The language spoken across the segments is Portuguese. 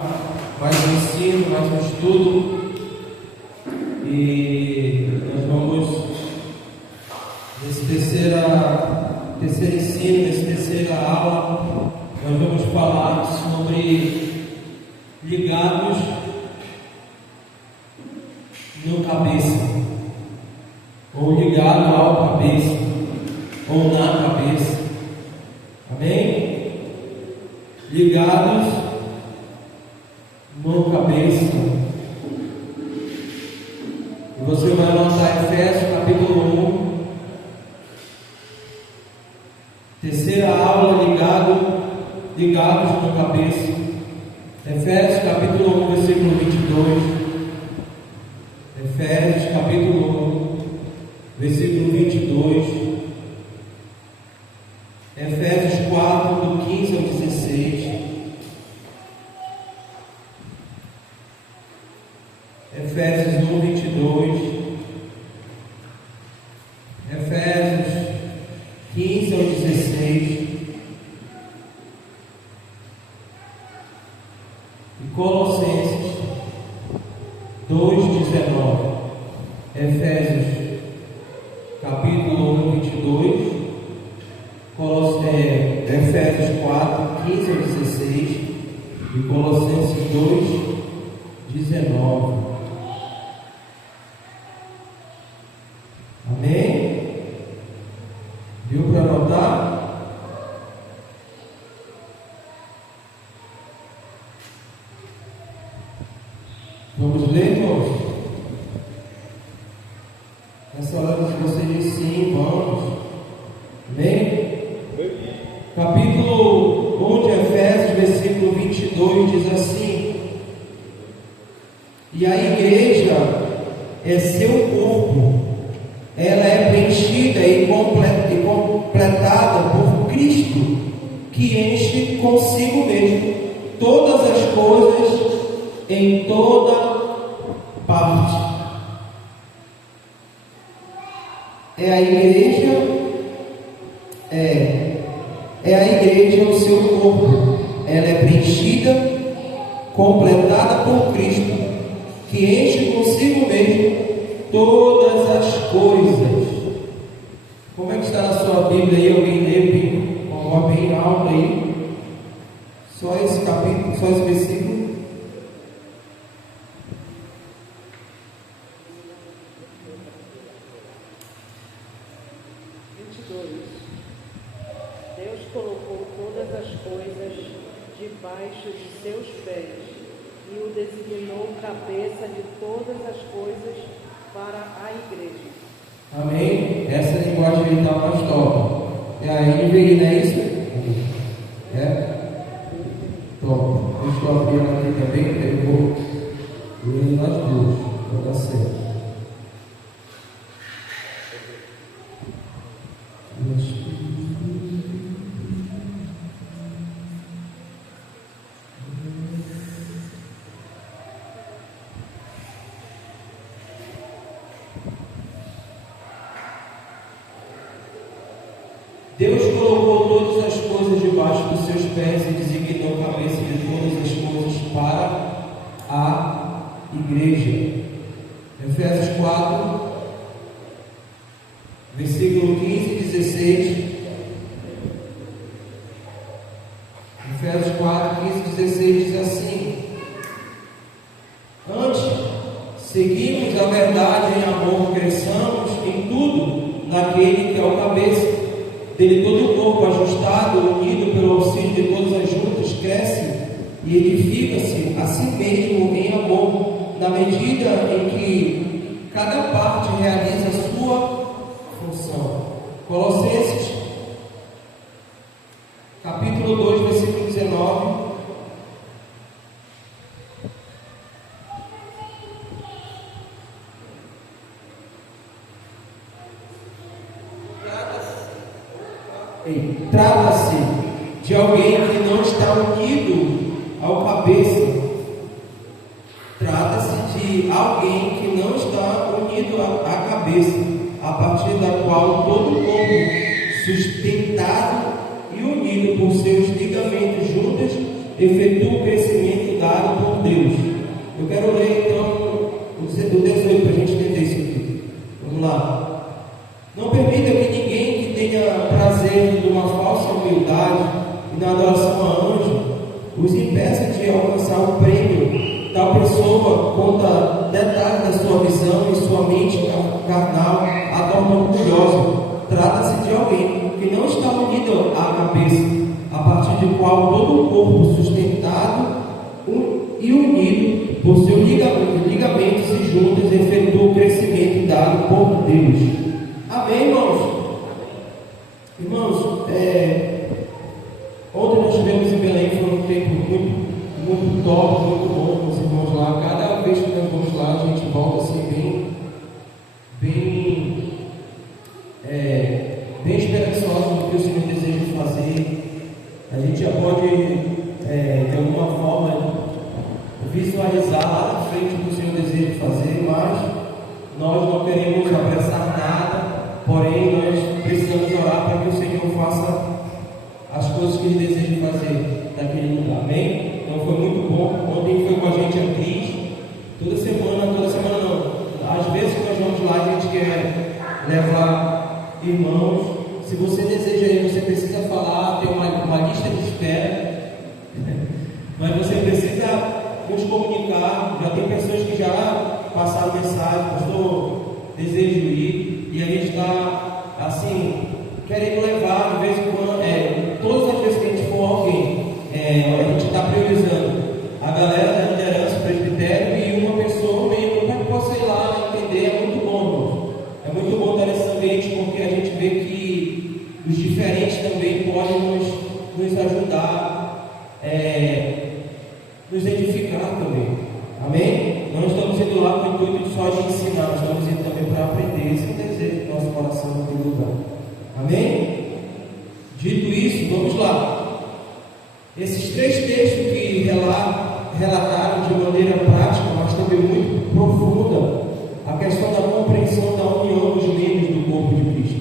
mais um ensino, mais um estudo, e nós vamos nesse terceiro ensino, nessa terceira aula, nós vamos falar sobre ligados no cabeça, ou ligado ao cabeça, ou na cabeça, amém? Ligados no cabeça. E você vai anotar Efésios capítulo 1, terceira aula, ligados no cabeça. Efésios capítulo 1, versículo 22. Efésios capítulo 1, versículo 22. Efésios 4, do 15 ao 16. Efésios 1, 22. Efésios 15 ao 16. E Colossenses 2, 19. Efésios capítulo 1, 22. Efésios 4, 15 ao 16. E Colossenses 2, 19. Amém? Deu para anotar? Vamos ler, irmãos? Nessa hora você diz sim, vamos. Amém? Capítulo 1 de Efésios, versículo 22 diz assim: e a igreja é seu corpo, ela é preenchida e completada por Cristo, que enche consigo mesmo todas as coisas em toda parte. É a igreja o seu corpo, ela é preenchida, completada por Cristo, que enche consigo mesmo todas as coisas. Como é que está na sua Bíblia aí? Alguém lê bem alto aí? Só esse capítulo, só esse versículo. Deus colocou todas as coisas debaixo de seus pés e o designou cabeça de todas as coisas para a igreja. Amém? Essa linguagem ele está mais top. É a NVI, não é isso? É? Top. Eu estou abrindo aqui também, que eu vou ler nas duas. Vai dar certo. Deus colocou todas as coisas debaixo dos seus pés e designou a cabeça de todas as coisas para a igreja. Efésios 4, versículo 15 e 16. Efésios 4, 15 e 16 diz assim: antes, seguimos a verdade em amor, cresçamos em tudo naquele que é o cabeça. Dele todo o corpo ajustado, unido pelo auxílio de todas as juntas, cresce e edifica-se a si mesmo em amor, na medida em que cada parte realiza a sua função. Colossenses, capítulo 2, versículo 19. Trata-se de alguém que não está unido ao cabeça. Trata-se de alguém que não está unido à cabeça, a partir da qual todo o corpo, sustentado e unido por seus ligamentos juntos, efetua o crescimento dado por Deus. Eu quero ler então o 18 para a gente entender isso aqui. Vamos lá. Não permita que ninguém que tenha prazer numa falsa humildade e na adoração a anjo os impeça de alcançar o prêmio. Tal pessoa conta detalhes da sua visão e sua mente carnal a torna orgulhosa. Trata-se de alguém que não está unido à cabeça, a partir de qual todo o corpo sustentado e unido por seus ligamentos e juntas efetua o crescimento dado por Deus. Amém, irmãos? Irmãos, ontem nós estivemos em Belém, foi um tempo muito top, muito bom com os irmãos lá. Cada vez que nós vamos lá, a gente volta assim bem esperançoso do que o Senhor deseja fazer. A gente já pode, de alguma forma, visualizar lá na frente o que o Senhor deseja fazer, mas nós não queremos apressar nada, porém nós precisamos orar para que o Senhor faça as coisas que Ele deseja fazer naquele lugar. Amém? Então foi muito bom. Ontem foi com a gente a Cris. Toda semana não. Às vezes que nós vamos lá, a gente quer levar irmãos. Se você deseja ir, você precisa falar, tem uma lista de espera. Mas você precisa nos comunicar. Já tem pessoas que já passaram mensagem, pastor, desejo ir. E a gente está assim, querendo levar de vez em quando. Todas as vezes que a gente for alguém, a gente está priorizando a galera da liderança, presbitério e uma pessoa mesmo. Como é que posso ir lá entender? É muito bom, irmãos. É muito bom estar nesse ambiente, porque a gente vê que os diferentes também podem nos ajudar, nos edificar também. Amém? Não estamos indo lá com o intuito só de ensinar, nós estamos indo também para aprender. Esse é o desejo do nosso coração naquele lugar. Amém? Dito isso, vamos lá. Esses três textos que relataram de maneira prática, mas também muito profunda, a questão da compreensão da união dos membros do corpo de Cristo.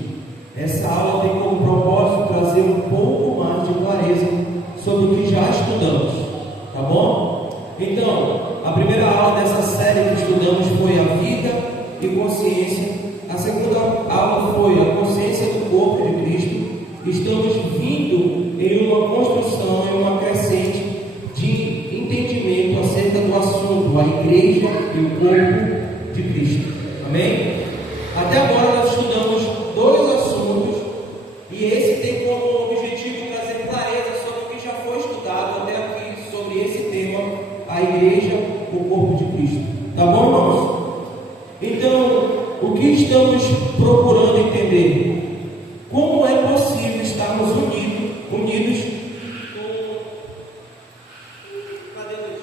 Essa aula tem como propósito trazer um pouco mais de clareza sobre o que já estudamos, tá bom? Então, a primeira aula dessa série que estudamos foi a vida e consciência. A segunda aula foi a consciência do corpo de Cristo. Estamos vindo em uma construção, em uma crescente de entendimento acerca do assunto, a igreja e o corpo de Cristo. Amém? Até agora nós estudamos dois assuntos e esse tem como objetivo trazer clareza sobre o que já foi estudado até aqui sobre esse tema, a igreja, o corpo de Cristo. Tá bom, irmãos? Então, o que estamos procurando entender? Como é possível estarmos unidos com... Cadê Luiz?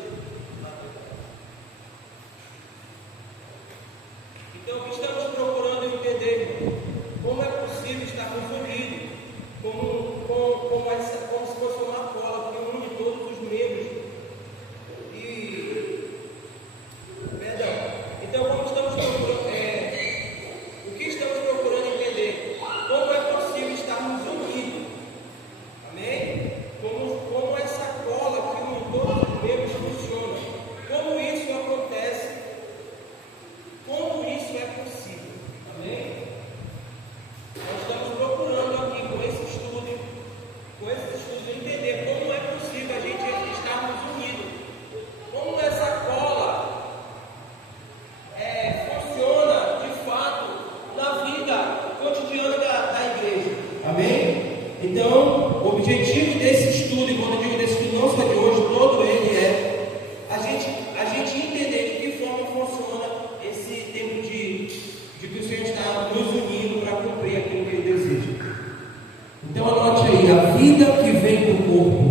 Então, o que estamos procurando entender? Como é possível estarmos unidos como se fosse uma cola que une todos os membros? Então, como estamos procurando... o que estamos procurando entender? Como é possível estarmos unidos? Amém? Como essa cola que une todos os membros funciona? Como isso acontece? Como isso é possível? Amém? Nós estamos procurando aqui com esse estudo entender como é possível a gente estarmos unidos. Como essa cola funciona de fato na vida cotidiana da igreja. Amém? Então, o objetivo desse estudo, e quando eu digo desse estudo, não só de hoje, todo ele é a gente entender de que forma funciona esse tempo de que o Senhor está nos unindo para cumprir aquilo que Ele deseja. Então, anote aí, a vida que vem do corpo.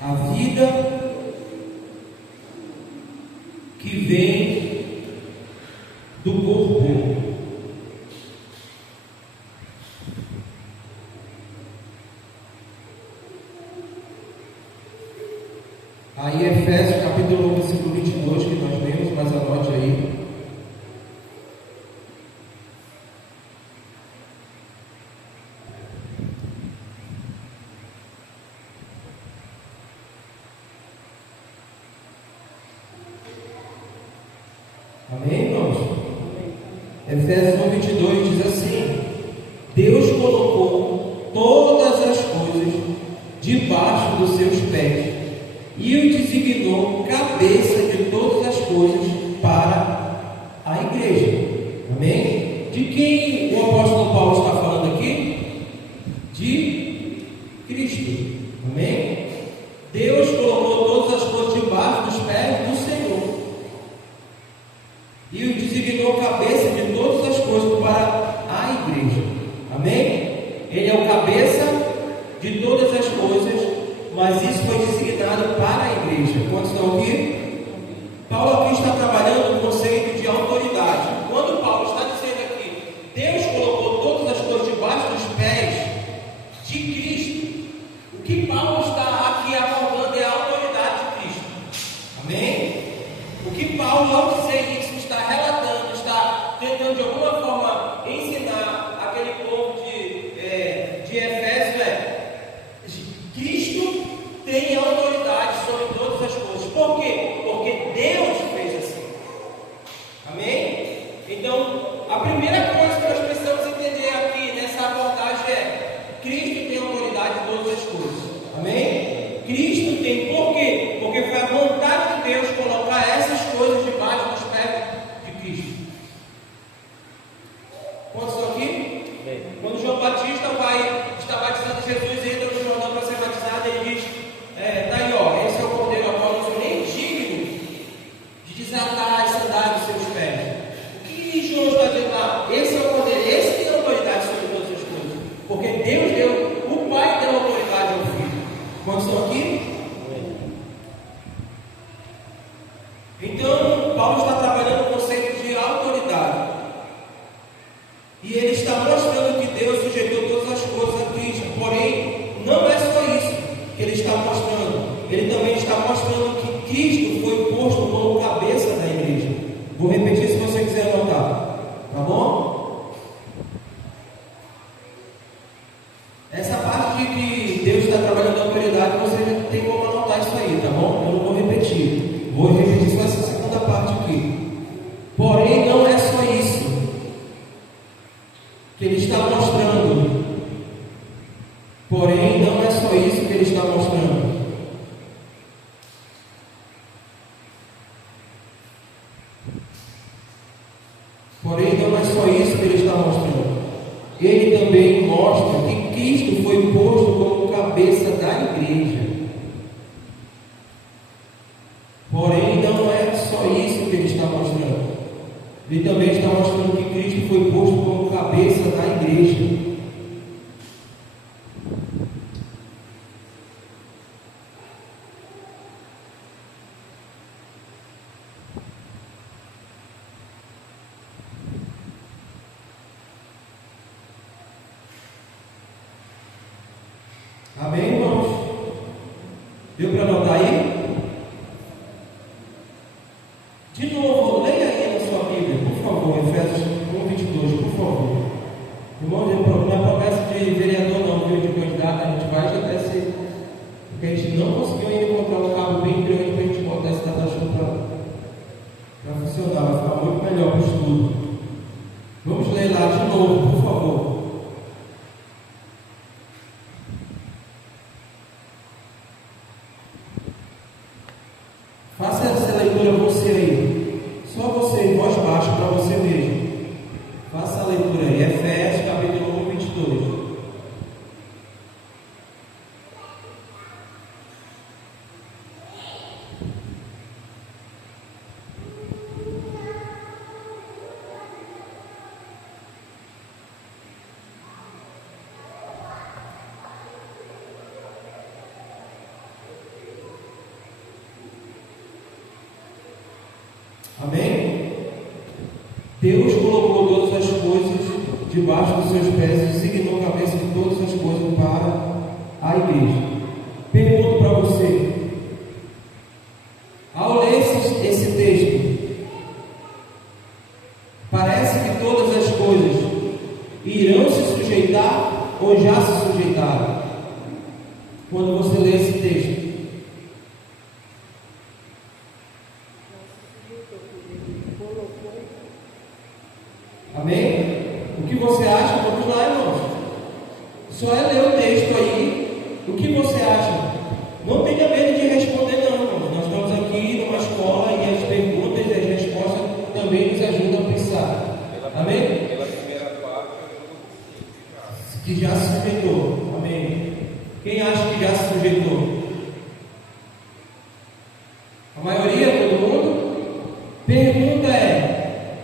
A vida que vem do corpo. Aí Efésios capítulo 1, versículo 22, que nós lemos, mas anote aí. Amém, irmãos? Efésios 1:22 diz assim: Deus colocou todas as coisas debaixo dos seus pés e o designou cabeça de todas as coisas para a igreja. Amém? De quem o apóstolo Paulo está falando aqui? De Cristo. Amém? Deus colocou todas as coisas debaixo dos pés do Senhor e o designou cabeça de todas as coisas para a igreja. Amém? Ele é o cabeça de todas as coisas, mas isso foi designado para a igreja. Quantos estão aqui? Paulo aqui está trabalhando o conceito de autoridade. Quando Paulo está dizendo aqui, Deus colocou todas as coisas debaixo dos pés de Cristo, o que Paulo está aqui abordando é a autoridade de Cristo. Amém? O que Paulo, ao dizer isso, está relatando, está tentando de alguma forma ensinar aquele povo de Efésio Cristo tem autoridade sobre todas as coisas. Por quê? Porque Deus fez assim. Amém? Então, a primeira coisa que nós precisamos entender aqui nessa abordagem é: Cristo tem autoridade em todas as coisas. Amém? Cristo tem. Por quê? Porque foi a vontade de Deus colocar essas coisas debaixo dos pés de Cristo. Quantos estão aqui? Quando João Batista está batizando Jesus, entra no Jordão para ser batizado, ele diz: tá aí, ó, esse é o cordeiro ao qual eu não sou nem digno de desatar as sandálias dos seus pés. O que João está dizendo lá? Esse é o cordeiro, esse tem autoridade sobre todas as coisas, porque Deus deu, o Pai deu autoridade ao Filho. Quantos estão aqui? Então, Paulo está trabalhando o conceito de autoridade. E ele está mostrando que Deus sujeitou todas as coisas a Cristo. Porém, não é só isso que ele está mostrando. Ele também está mostrando que Cristo foi posto como cabeça da igreja. Vou repetir se você quiser anotar. Tá bom? Essa parte de que Deus está trabalhando a autoridade, você tem como anotar isso aí, tá bom? Eu não vou repetir. Vou repetir só essa segunda parte aqui. Porém, não é só isso que ele está mostrando. Porém, não é só isso que ele está mostrando. Porém, não é só isso que ele está mostrando. Ele também mostra que Cristo foi posto como cabeça da igreja. Porém, não é só isso que ele está mostrando. Ele também está mostrando que Cristo foi posto como cabeça da igreja. Amém, irmãos? Deu para anotar aí? De novo, leia aí na sua Bíblia, por favor, Efésios 1:22, por favor. Irmão, não é promessa de vereador não, viu, de candidato, a gente vai até ser, porque a gente não conseguiu ainda encontrar um cabo bem grande para a gente botar esse data-show para funcionar, vai ficar muito melhor para o estudo. Vamos ler lá de novo, por favor. Faça essa leitura você aí, só você, em voz baixa, para você mesmo. Faça a leitura aí, Efésios capítulo 1:22. Amém? Deus colocou todas as coisas debaixo dos seus pés e designou a cabeça de todas as coisas para a igreja. Pergunto para você, ao ler esse texto, parece que todas as coisas irão se sujeitar ou já se sujeitaram? Quando você lê esse texto, Colocou O que você acha? Não tenha medo de responder, não, irmãos. Nós estamos aqui numa escola e as perguntas e as respostas também nos ajudam a pensar. Amém? Pela primeira parte, que já se sujeitou. Amém? Quem acha que já se sujeitou? A maioria, todo mundo? Pergunta é: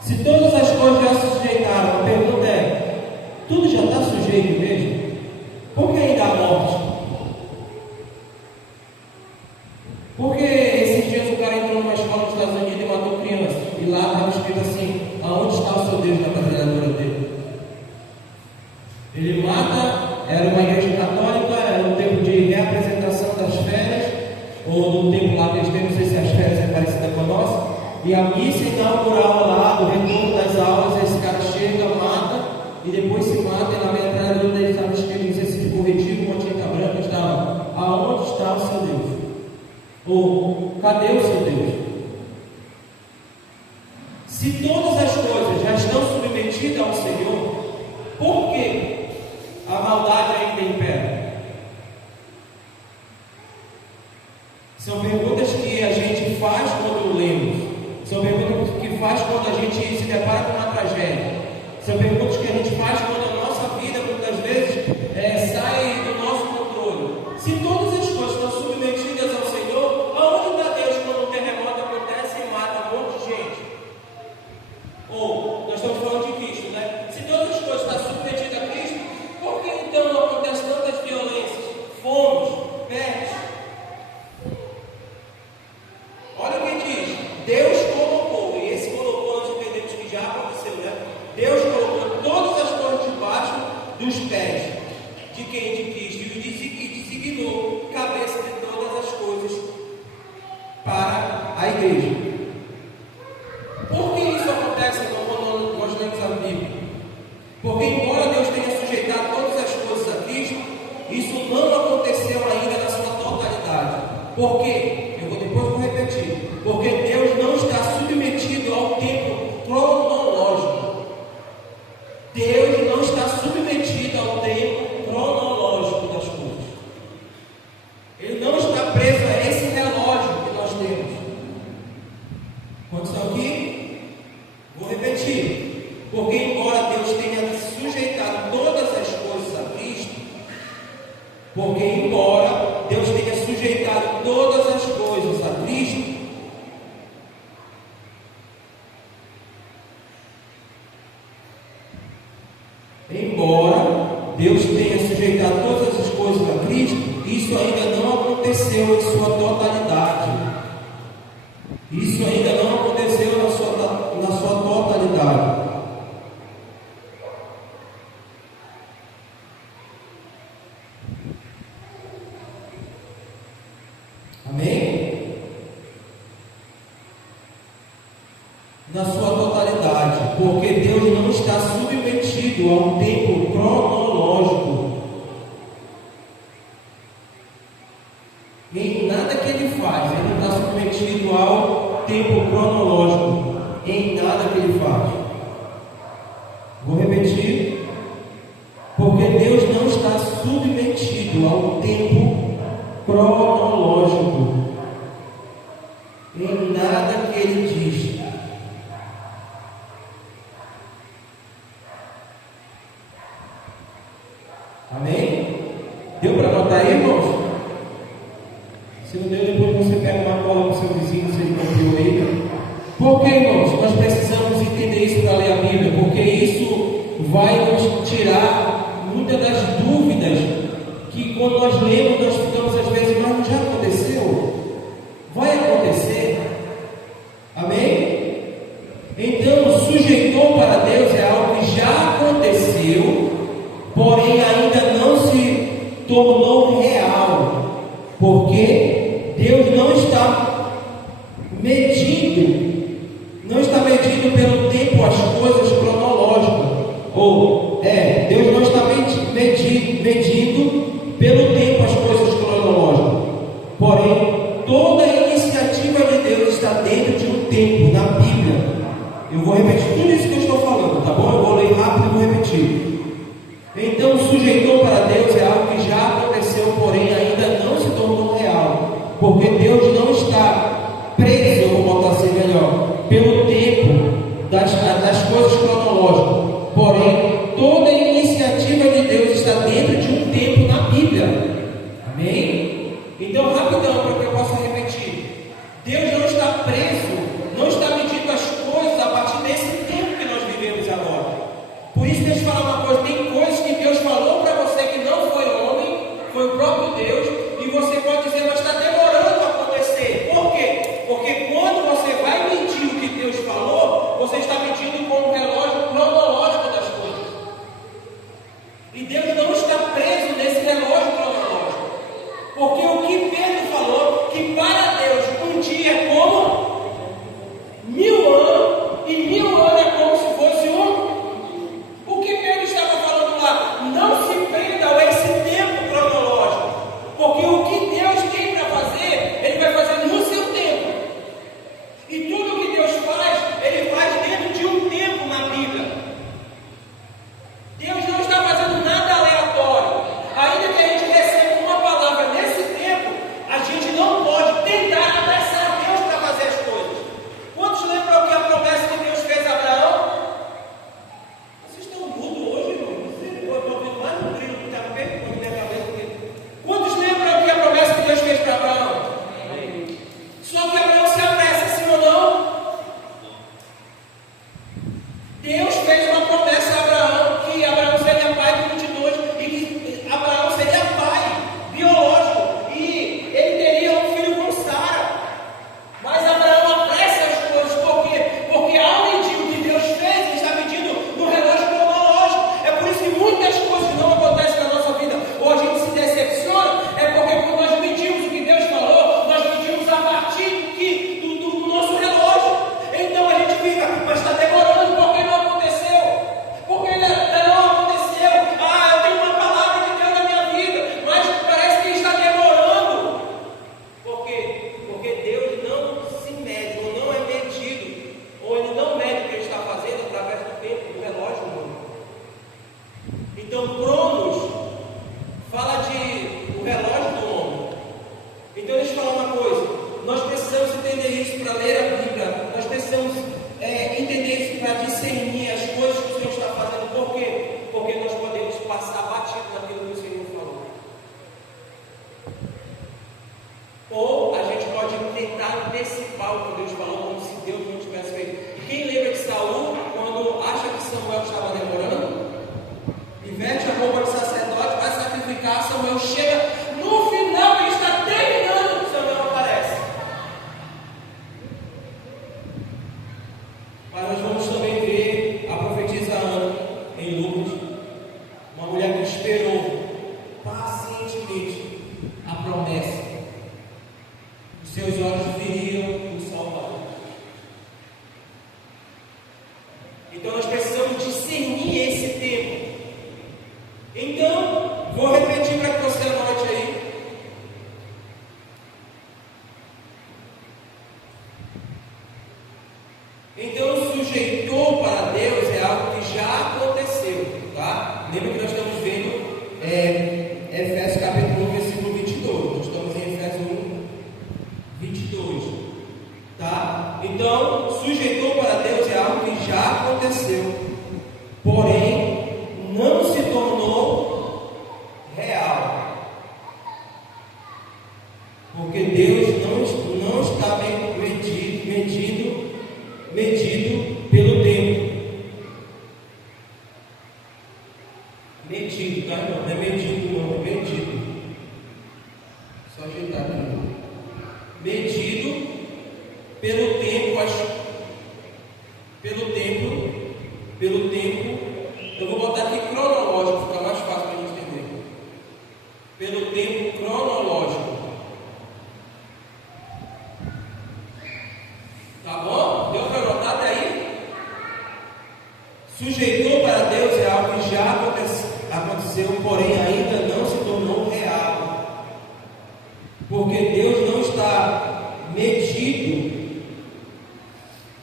se todas as coisas já se sujeitaram, a pergunta é: tudo já está sujeito mesmo? Por que ainda há morte? Porque esses dias o cara entrou numa escola nos Estados Unidos e matou crianças. E lá estava escrito assim: aonde está o seu Deus na metralhadora dele? Ele mata, era uma igreja católica, era um tempo de reapresentação das férias, ou no tempo lá que eles têm, não sei se as férias é parecida com a nossa, e a missa inaugural lá, do retorno das aulas, esse cara chega, mata, e depois se mata, e na metralhadora dele estava escrito, não sei se ficou retido, uma tinta branca, estava: aonde está o seu Deus? Ou cadê o seu Deus? Se todas as coisas já estão submetidas ao Senhor, por que a maldade ainda impera? São perguntas que a gente faz quando lemos. São perguntas que faz quando a gente se depara com uma tragédia. São perguntas que a gente faz quando a nossa vida, muitas vezes, sai do nosso controle. Se todas as coisas estão submetidas ao Senhor, aonde está Deus quando um terremoto acontece e mata um monte de gente? Ou, nós estamos falando de Cristo, né? Se todas as coisas estão submetidas a Cristo, por que então não acontecem tantas violências, fomes, pestes? Olha o que diz: Deus colocou, e esse colocou nós entendemos que já aconteceu, né? Deus colocou todas as coisas debaixo dos pés de quem? De Cristo, e designou cabeça de todas as coisas para a igreja. Por que isso acontece quando nós lemos a Bíblia? Porque embora Deus tenha sujeitado todas as coisas a Cristo, isso não aconteceu ainda na sua totalidade. Por quê? Depois vou repetir. Porque Deus não está submetido ao tempo cronológico. Deus não está submetido ao tempo cronológico das coisas. Ele não está preso a esse relógio que nós temos. Quantos estão aqui? Vou repetir. Porque embora Deus tenha sujeitado todas as coisas a Cristo, porque embora Deus tenha sujeitado todas as coisas a Cristo, embora Deus tenha sujeitado todas as coisas a Cristo, isso ainda não aconteceu em sua totalidade. Isso ainda não aconteceu na sua totalidade. Amém? Na sua totalidade, porque Deus não está submetido a um tempo cronológico. Em nada que Ele faz, Ele não está submetido ao tempo cronológico. Em nada que Ele faz. Vou repetir. Porque Deus não está submetido ao tempo cronológico. Em nada que Ele diz. Amém? Deu para anotar aí, irmãos? Se não deu, depois você pega uma cola com seu vizinho, se ele copiou aí. Por que, irmãos? Nós precisamos entender isso para ler a Bíblia, porque isso vai nos tirar muitas das dúvidas que quando nós lemos, nós ficamos às vezes: mas não já aconteceu? Vai acontecer? Amém? Então, sujeitou para Deus é algo que já aconteceu, porém ainda não se tornou real, porque Deus não está medindo pelo tempo as coisas cronológicas, Deus não está medindo pelo tempo as coisas cronológicas, porém toda a iniciativa de Deus está dentro de um tempo na Bíblia. Eu vou repetir tudo isso que eu estou falando, tá bom? Eu vou ler rápido e vou repetir. Então, sujeitou para Deus é algo que já aconteceu Amém? Então, rapidão, para que eu possa repetir. Deus não está preso, não está medindo as coisas a partir desse tempo que nós vivemos agora. Por isso, deixa eu falar uma coisa: tem coisas que Deus falou para você que não foi homem, foi o próprio Deus, e você pode dizer, mas está demorando a acontecer. Por quê? Porque quando você vai medir o que Deus falou, você está medindo com um relógio cronológico das coisas. E Deus não está preso nesse relógio cronológico. Porque o que Pedro falou, que para Deus um dia é como 1000 anos, e 1000 anos é como se fosse um. O que Pedro estava falando lá? Não se prenda a esse tempo cronológico. Porque o que Deus tem para fazer, Ele vai fazer no seu tempo. E tudo que Deus faz, Ele faz dentro de um tempo na Bíblia. Deus não está fazendo nada aleatório. Ainda que a gente receba uma palavra nesse tempo, a gente não pode tentar apressar Deus para fazer as coisas. Quantos lembram que a promessa que Deus fez a Abraão? Vocês estão mudos hoje, irmão? Eu estou ouvindo mais um grilo que está perto da minha cabeça aqui. Quantos lembram que a promessa que Deus fez para Abraão? Só que Abraão se apressa, sim ou não? Deus fez uma promessa a Abraão, que Abraão seria pai de 22, e que Abraão seria pai biológico, e ele teria um filho com Sara. Mas Abraão apressa as coisas, por quê? Porque ao medir o que Deus fez, ele está medindo no relógio cronológico. É por isso que muitas coisas não acontecem na nossa vida, ou a gente se decepciona, é porque quando nós medimos o que Deus falou, nós medimos a partir do nosso relógio. Então a gente fica, mas está demorando, porque não aconteceu? Porque não aconteceu? Ah, eu tenho uma palavra de Deus na minha vida, mas parece que está demorando. Por quê? Porque Deus não se mede, ou não é medido, ou Ele não mede o que Ele está fazendo através do tempo, do relógio humano. Então, Cronos fala de o relógio do homem. Então, deixa eu falar uma coisa: nós precisamos entender isso para ler a Bíblia, nós precisamos entender isso para discernir as coisas que o Senhor está fazendo. Por quê? Porque nós podemos passar batido naquilo que o Senhor falou. Ou a gente pode tentar antecipar o que Deus falou, como se Deus não tivesse feito. E quem lembra de Saul, quando acha que Samuel estava demorando, e veste a roupa de sacerdote, vai sacrificar, Samuel chega, no final ele está terminando, Samuel aparece. Mas nós vamos também ver a profetisa Ana em Lucas, uma mulher que esperou pacientemente a promessa. Os seus olhos viriam o Salvador. Então nós precisamos discernir esse tempo. Então, vou repetir para que você anote aí. Então, sujeitou para Deus é algo que já aconteceu, tá? Lembra que nós estamos vendo Efésios capítulo 1, versículo 22. Nós estamos em Efésios 1, 22, tá? Então, sujeitou para Deus é algo que já aconteceu, porém não se tornou real, porque Deus não está medido pelo tempo. Medido, tá? Não é medido, não, é medido. Só ajeitar aqui. Medido pelo tempo, pelo tempo. Eu vou botar aqui cronológico, fica mais fácil para a gente entender. Pelo tempo cronológico. Tá bom? Deu para notar até aí? Sujeitou para Deus é algo que já aconteceu, porém ainda não se tornou real. Porque Deus não está medido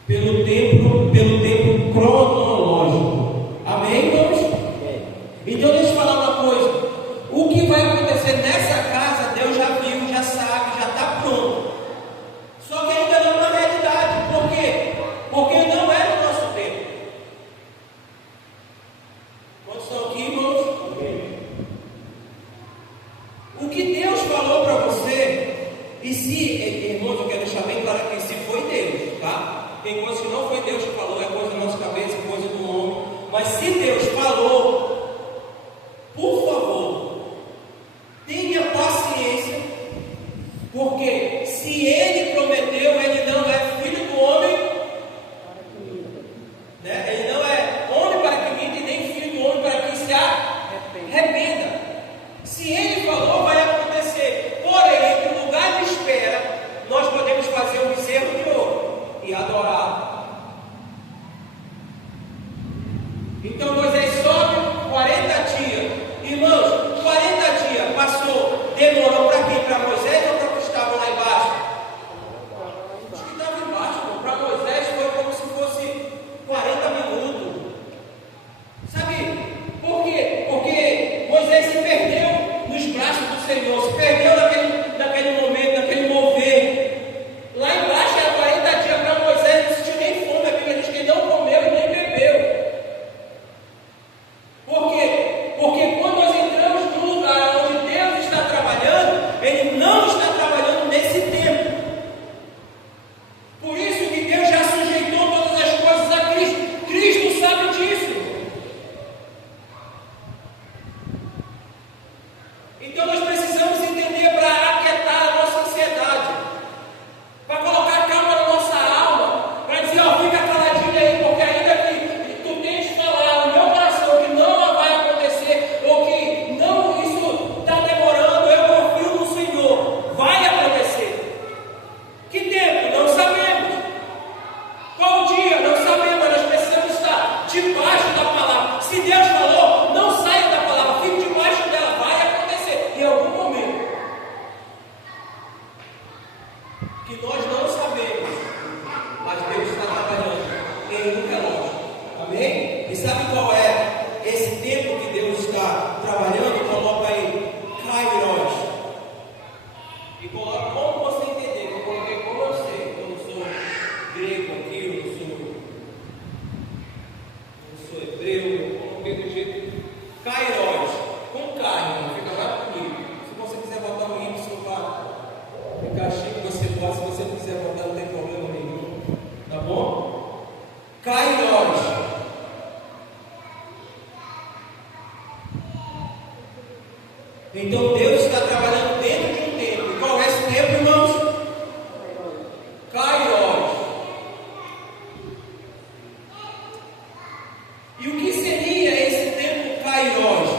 pelo tempo cronológico. Amém, irmãos? Então deixa eu falar uma coisa: o que vai acontecer nessa casa, Deus já viu, já sabe, já está pronto. Só que ainda não na realidade. Por quê? Porque não é no nosso tempo. Quantos estão aqui, irmãos? O que Deus E se, irmãos, eu quero deixar bem claro aqui, se foi Deus, tá? Tem coisas que não foi Deus que falou, é coisa da nossa cabeça, é coisa do homem. Mas se Deus falou, por favor, tenha paciência, porque se Ele prometeu, Ele não é filho do homem, né? Ele não é homem para que minta e nem filho do homem para que se arrependa. Se Ele falou, vai acontecer. Porém, no lugar de espera, nós podemos fazer um bezerro de ouro e adorar. Então Moisés sobe 40 dias. Irmãos, 40 dias passou, demorou para quem? Para Moisés ou para os que estavam lá embaixo? Os que estavam embaixo, para Moisés foi como se fosse 40 minutos. Sabe por quê? Porque Moisés se perdeu nos braços do Senhor, se perdeu naquele momento, naquele mover. Lá embaixo era 40 dias para Moisés, não sentiu nem fome, a Bíblia diz que ele não comeu e nem bebeu. Por quê? Porque quando nós entramos num lugar onde Deus está trabalhando, Ele não está trabalhando nesse tempo. Por isso que Deus já sujeitou todas as coisas a Cristo. Cristo sabe disso. Então nós precisamos entender para aquietar a nossa ansiedade, para colocar calma na nossa alma, para dizer, ó, fica caladinho aí, porque ainda que tu tentes falar no meu coração que não vai acontecer, ou que não, isso está demorando, eu confio no Senhor, vai acontecer. Que tempo? Não sabemos. Qual dia? Não sabemos, mas nós precisamos estar debaixo da palavra. Se Deus falou, não saia da palavra, fique debaixo dela, vai acontecer em algum momento. Que nós não sabemos, mas Deus está trabalhando em um relógio. Amém? E sabe qual é esse tempo que Deus está trabalhando? Coloca aí, Kairos. E coloca como você entender. Eu coloquei como eu sei. Eu não sou grego aqui, eu não sou hebreu. Eu coloquei do jeito Kairos, com carne, fica lá comigo. Se você quiser botar um Y para ficar chique, você pode. Se você não quiser botar, não tem problema nenhum. Tá bom? Kairos. Então Deus está trabalhando dentro de um tempo. E qual é esse tempo, irmãos? Kairos. E o que seria esse tempo Kairos?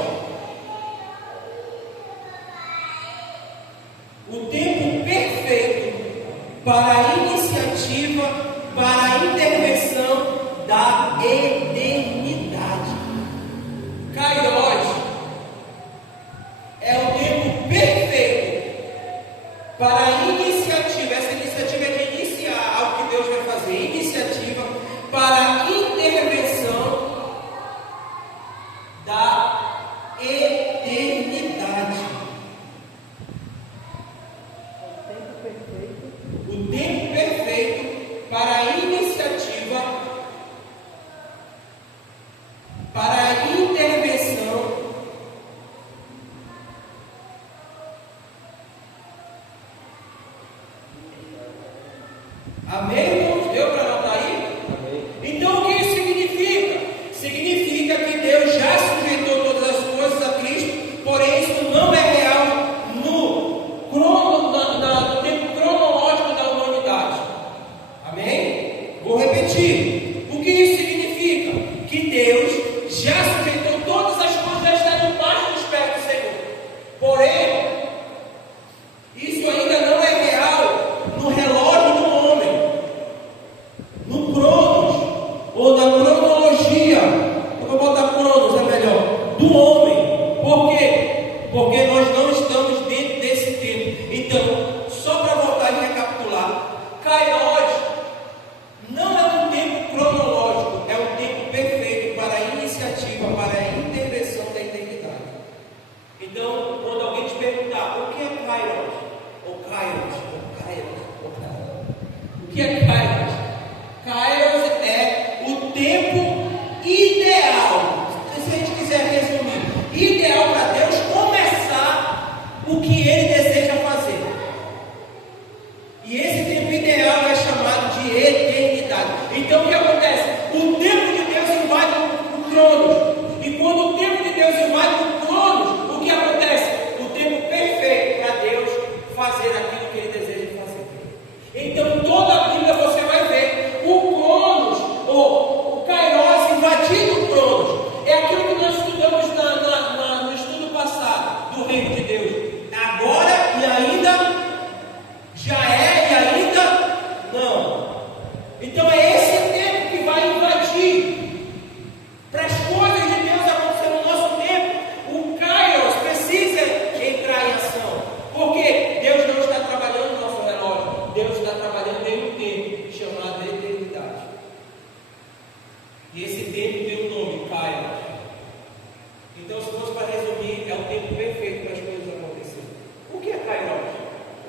O tempo perfeito para a iniciativa, para a intervenção da eternidade. Kairos é o tempo perfeito para a iniciativa. Essa iniciativa é de iniciar algo que Deus vai fazer. Iniciativa para a intervenção da eternidade. O tempo perfeito para a iniciativa, para a intervenção. Amém, irmãos? Deu para anotar aí? Amém. Então o que isso significa? Significa que Deus já sujeitou todas as coisas a Cristo, porém isso não é real no tempo cronológico da humanidade. Amém? Vou repetir. O que isso significa? Que Deus já sujeitou todas as coisas a estar debaixo dos pés do Senhor. Porém, isso ainda não é real no relógio do homem, no Cronos, ou na cronologia. Eu vou botar Cronos, é melhor, do homem. Por quê? Porque nós não estamos dentro desse tempo. Então, só para voltar e recapitular, Kairos não é um tempo cronológico, é um tempo perfeito para a iniciativa, para a intervenção da eternidade. Então, quando alguém te perguntar o que é Kairos, o que é Kairos? Kairos é o tempo ideal. Se a gente quiser resumir, ideal para Deus começar o que Ele deseja fazer.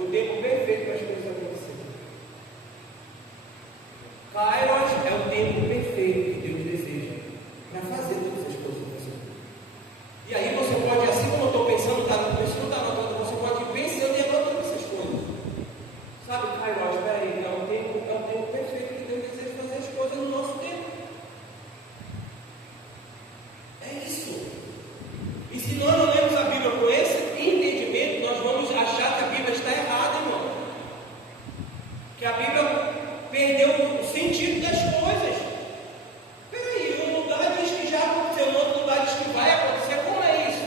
o tempo perfeito para as coisas acontecerem. Kairos é o tempo perfeito que Deus deseja para fazer todas as coisas acontecerem. E aí você pode, assim como eu estou pensando, está anotando, você pode ir pensando e anotando essas coisas. Sabe, Kairos, peraí, é o tempo perfeito que Deus deseja fazer as coisas no nosso tempo. É isso. E se nós não lemos a Bíblia com esse entendimento, nós vamos achar que a Bíblia está errada, irmão. Que a Bíblia perdeu o sentido das coisas. Peraí, um lugar diz que já aconteceu, no outro lugar diz que vai acontecer. Como é isso?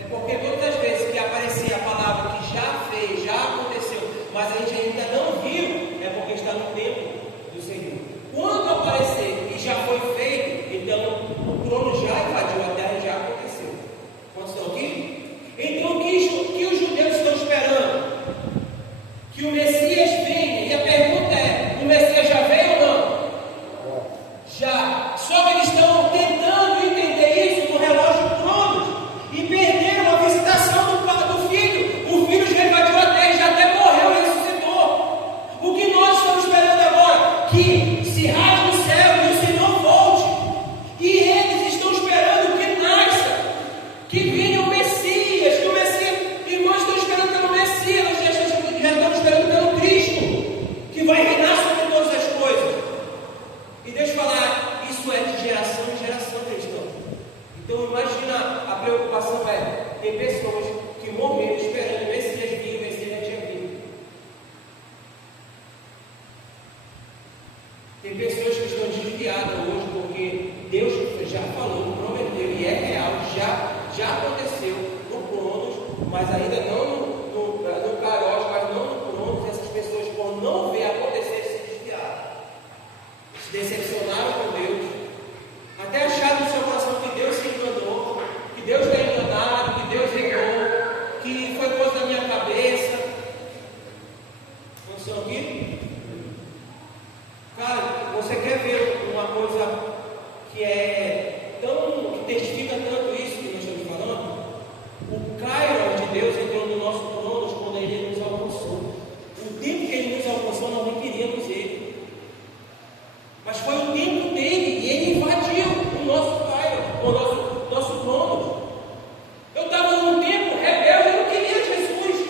É porque todas as vezes que aparecia a palavra que já fez, já aconteceu, mas a gente ainda não viu, é porque está no tempo do Senhor. Quando aparecer e já foi feito, então o trono já invadiu a terra e já aconteceu. Quantos estão aqui? Então o que os judeus estão esperando? Que o Messias venha. E a pergunta é: o Messias já veio ou não? Já. Só que eles estão tentando entender isso no relógio Cronos e perderam a visitação do Filho. O Filho já invadiu a terra, já até morreu e ressuscitou. O que nós estamos esperando agora? Que se rasgue o céu e o Senhor volte. E eles estão esperando que nasça, que venha o Messias, que o Messias. Irmãos, estão esperando pelo Messias, nós já estamos esperando pelo Cristo, que vai reinar sobre todas as coisas. E deixa eu falar, isso é de geração em geração cristã. Então imagina, a preocupação é, tem pessoas que morreram esperando o Messias vir, o Messias tinha vindo. Tem pessoas que estão desviadas hoje porque Deus já falou, prometeu e é real, já aconteceu no Cronos, mas ainda não no Kairos, mas não no Cronos. Essas pessoas, por não ver acontecer, se desviaram, se decepcionaram com Deus, até acharam no seu coração que Deus se enganou, que Deus está enganado, que Deus errou, que foi coisa da minha cabeça. Vocês estão aqui? Cara, você quer ver uma coisa que testifica tanto isso que nós estamos falando? O Kairos de Deus entrou no nosso Cronos quando Ele nos alcançou. O tempo que Ele nos alcançou, nós não queríamos Ele, mas foi o tempo dele e Ele invadiu o nosso Kairos, o nosso Cronos. Eu estava num tempo rebelde, eu não queria Jesus,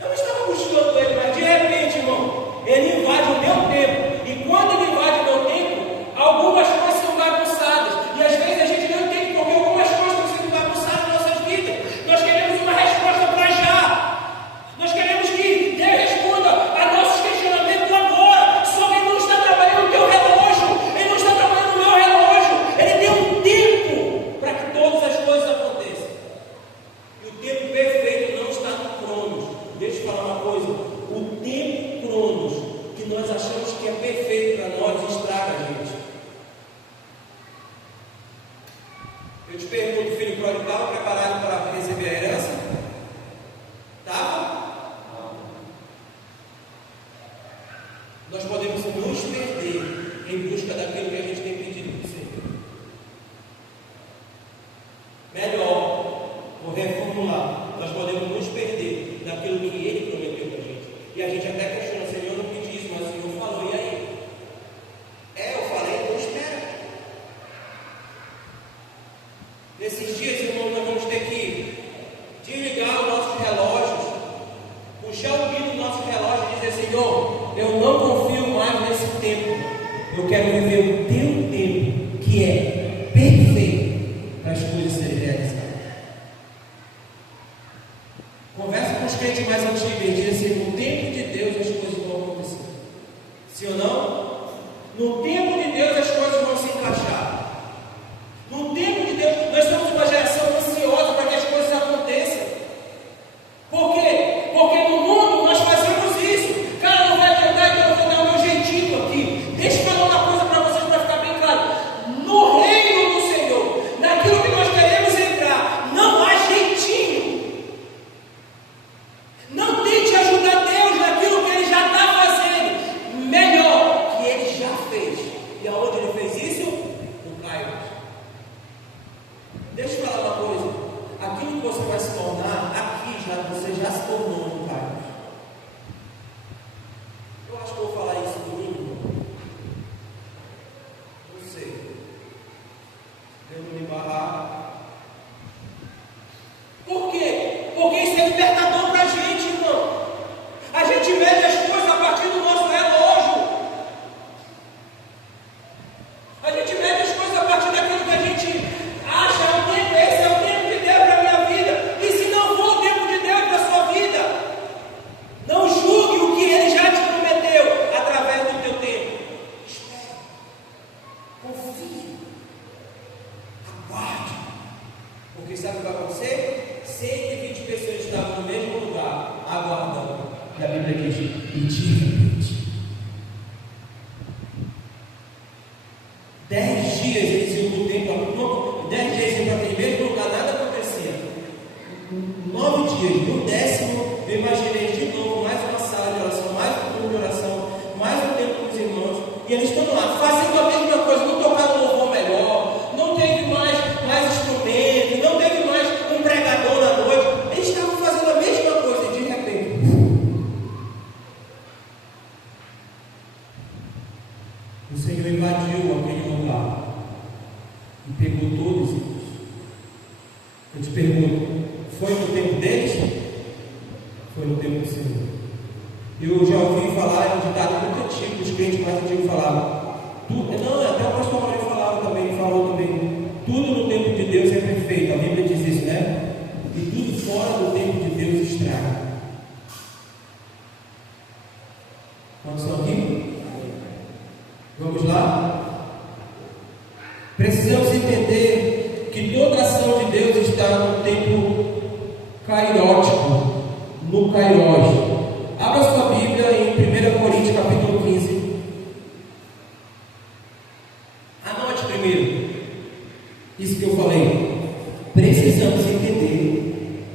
eu não estava buscando Ele, mas de repente, irmão, Ele invade o meu tempo. E quando Ele invade o meu tempo, algumas coisas são bagunçadas. E às vezes a gente não entende porque algumas coisas estão sendo bagunçadas nas nossas vidas. Nós queremos uma resposta para já. Nós queremos que Deus responda a nossos questionamentos agora. Só que Ele não está trabalhando no teu relógio. Ele não está trabalhando no meu relógio. Ele tem um tempo para que todas as coisas aconteçam. E o tempo perfeito não está no Cronos. Deixa eu falar uma coisa. O tempo Cronos que nós achamos que é perfeito para nós estraga a gente. Eu te pergunto, o filho pródigo estava preparado para receber a herança? Estava? Nós podemos nos perder em busca daquilo que a gente tem pedido para o Senhor. Melhor, vou reformular, nós podemos nos perder daquilo que Ele prometeu para a gente. E a gente até questiona: Senhor, eu não pedi isso, mas o Senhor falou, e aí? Eu falei, então espera. Nesses dias, irmãos, nós vamos ter que desligar os nossos relógios, puxar o guia do nosso relógio e dizer: Senhor, eu não confio mais nesse tempo, eu quero viver o teu tempo, que é perfeito para as coisas serem realizadas. Conversa com os crentes mais antigos e diz assim: no tempo de Deus as coisas vão acontecer. Sim ou não? No tempo de Deus as coisas vão se encaixar. No tempo de Deus, nós somos uma geração ansiosa para que as coisas aconteçam. Por quê? Porque no mundo nós fazemos isso. Cara, não vai adiantar, então eu vou dar o meu jeitinho aqui. Deixa eu falar uma coisa para vocês, para ficar bem claro. No reino do Senhor, naquilo que nós queremos entrar, não há jeitinho. Não tente ajudar Deus naquilo que Ele já está fazendo. Melhor que Ele já fez. E aonde Ele fez isso? se tornou no Kairos. Eu acho que eu vou falar isso domingo. Não sei. Devo me barrar. Por quê? Porque isso é libertador para a gente, irmão. A gente mede as coisas a partir do nosso relógio. A gente mede as coisas a partir daquilo que a gente acha é o tempo. Esse é o tempo de Deus para a minha vida. E se não for o tempo de Deus para a sua vida, não julgue o que Ele já te prometeu através do teu tempo. Espere. Confie. Aguarde. Porque sabe o que vai acontecer? 120 pessoas estavam no mesmo lugar, aguardando. E a Bíblia diz: e de repente, 10 dias eles iam no templo, 10 dias iam para aquele mesmo lugar, nada acontecia. 9 dias, no 10º, eu imaginei de novo mais uma sala de oração, mais um turno de oração, mais um tempo com os irmãos, e eles estão lá, fazendo a mesma coisa, não tocaram um louvor melhor, não teve mais instrumentos, não teve mais um pregador na noite, eles estavam fazendo a mesma coisa, e de repente, o Senhor invadiu aquele lugar e pegou todos eles. Eu te pergunto, foi no tempo deles? Foi no tempo do Senhor. Eu já ouvi falar, um ditado muito antigo, os crentes mais antigos falavam, até o pastor Mauro falou também, tudo no tempo de Deus é perfeito, a Bíblia diz isso, né? E tudo fora do tempo de Deus estraga. Quantos estão aqui? Vamos lá? Precisamos entender que toda ação de Deus está no tempo kairótico, no kairos. Abra sua Bíblia em 1 Coríntios capítulo 15. Anote primeiro isso que eu falei. Precisamos entender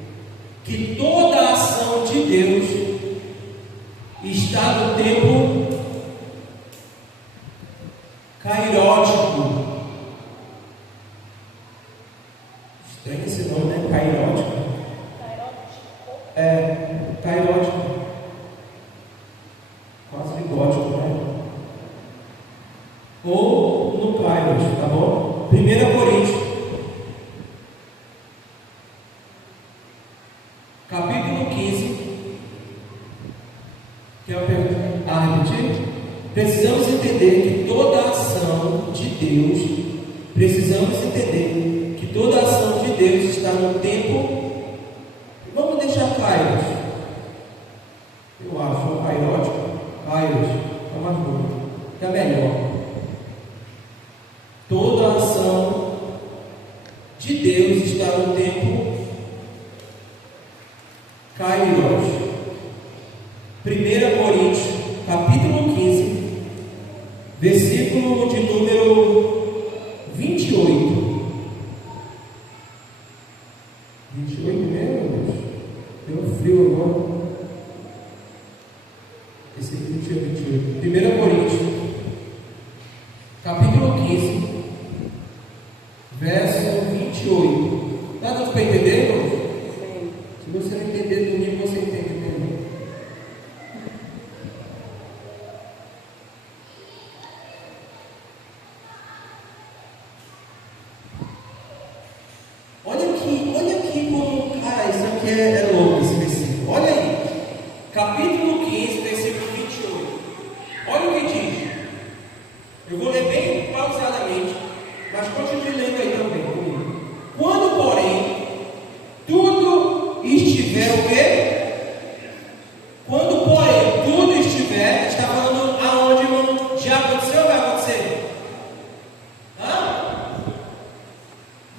que toda ação de Deus está no tempo kairótico. Estranho esse nome, né? Kairótico. Kairótico. Quase gótico, né? Ou no Kairos, tá bom? 1 Coríntios, capítulo 15, que é a pergunta. Repetir? Precisamos entender que toda ação de Deus, está no tempo. Vamos deixar Kairos. Eu acho o kairótico, Kairos, é mais bonito, é melhor. Toda ação de Deus está no tempo Kairos. 1 Coríntios, capítulo 15, versículo de número 28. 28 mesmo? Deu frio agora. Esse aqui não tinha 28. 1 Coríntios, capítulo 15, verso 28. Está dando para entender, irmãos? Sim. Se você não entender domingo, você entende mesmo. Olha aqui como, cara, isso aqui é louco esse versículo. Olha aí, capítulo 15, versículo 28. Olha o que diz. Eu vou ler bem pausadamente, mas continue lendo aí também comigo. Quando, porém, tudo estiver o quê? Quando, porém, tudo estiver, está falando aonde, irmão? Já aconteceu ou vai acontecer?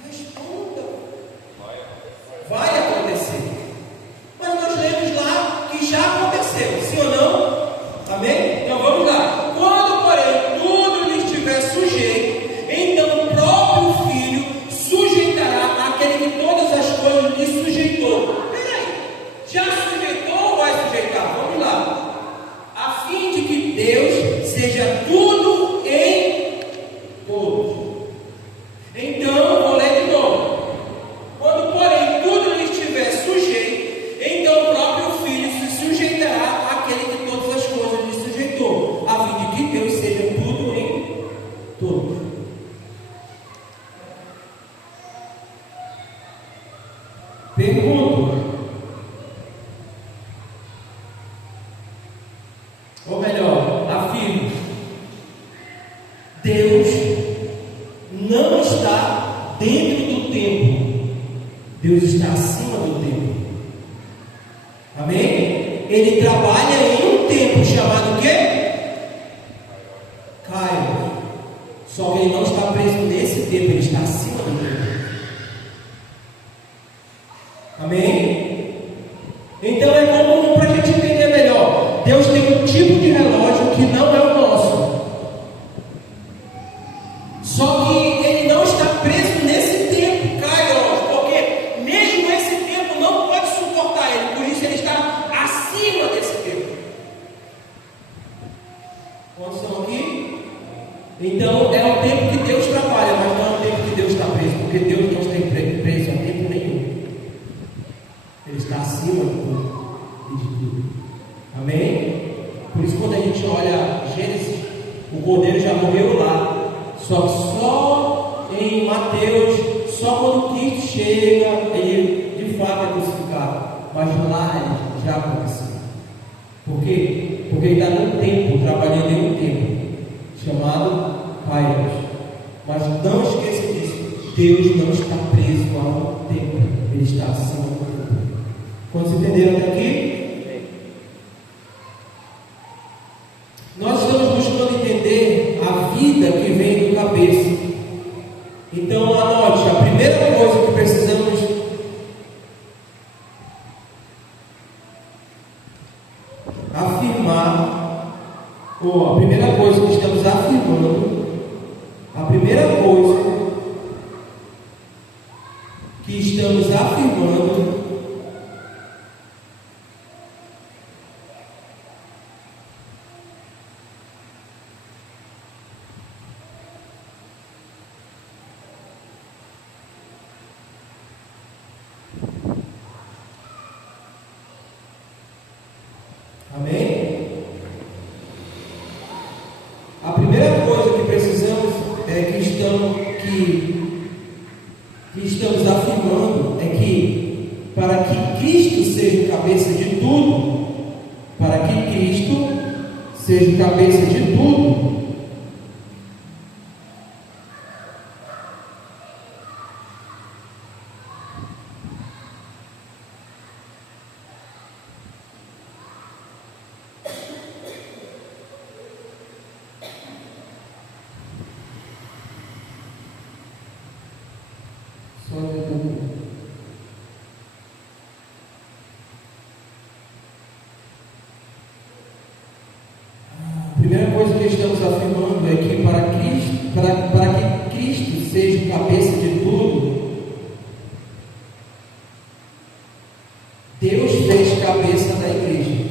Responda. Vai acontecer. Mas nós lemos lá que já aconteceu, sim ou não? Amém? Então vamos lá. Quando, porém, tudo lhe estiver sujeito, então o próprio Filho sujeitará aquele que todas as coisas lhe sujeitou. Peraí, já Deus está acima do tempo. Amém? Ele trabalha em um tempo chamado o quê? Kairos. Só que ele não está preso nesse tempo, ele está acima do tempo. Amém? Então é como, para a gente entender melhor, Deus tem um tipo de relógio que não é o nosso. Só que ele não está preso nesse tempo, Kairos, porque mesmo esse tempo não pode suportar ele, por isso ele está acima desse tempo. Quantos estão aqui? Então é o tempo que Deus trabalha, mas não é o tempo que Deus está preso, porque Deus não está preso a tempo nenhum. Ele está acima de tudo. Amém? Por isso, quando a gente olha Gênesis, o Cordeiro já morreu lá. Só em Mateus, só quando Cristo chega, ele de fato é crucificado. Mas lá ele já aconteceu. Por quê? Porque ele está num tempo, trabalhando em um tempo, chamado Kairos. Mas não esqueça disso. Deus não está preso a um tempo. Ele está acima do tempo. Quantos entenderam até aqui? Nós estamos buscando entender a vida que vem do cabeça. Então anote, a primeira coisa que precisamos afirmar, ou a primeira coisa que estamos afirmando, a primeira coisa que estamos afirmando estamos afirmando é que para que Cristo seja o cabeça de tudo, para que Cristo seja o cabeça de tudo, a primeira coisa que estamos afirmando é que para que Cristo seja o cabeça de tudo, Deus fez cabeça da igreja.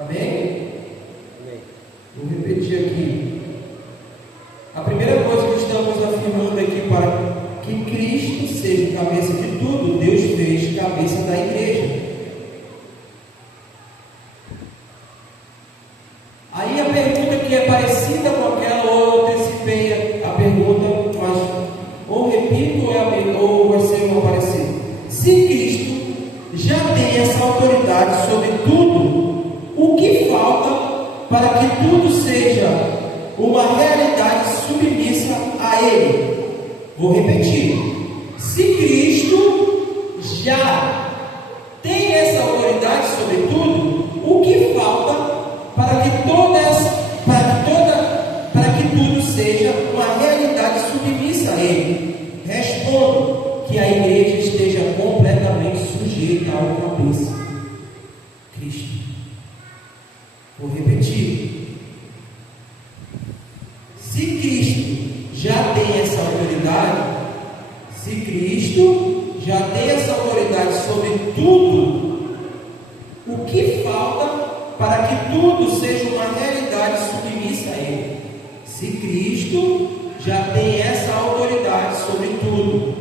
Amém? Vou repetir aqui. A primeira coisa que estamos afirmando é que para que Cristo seja cabeça de tudo, Deus fez cabeça da igreja. Aí a pergunta que é parecida com aquela, ou eu antecipei a pergunta, mas ou repito ou vai ser uma parecida. Se Cristo já tem essa autoridade sobre tudo, o que falta para que tudo seja uma realidade submissa a Ele? Vou repetir. Se Cristo já tem essa autoridade sobre tudo, o que falta para que tudo seja uma realidade submissa a Ele? Respondo que a igreja esteja completamente sujeita ao cabeça, Cristo. Vou repetir. Se Cristo já tem essa autoridade, se Cristo já tem essa autoridade sobre tudo, o que falta para que tudo seja uma realidade submissa a Ele? Se Cristo já tem essa autoridade sobre tudo,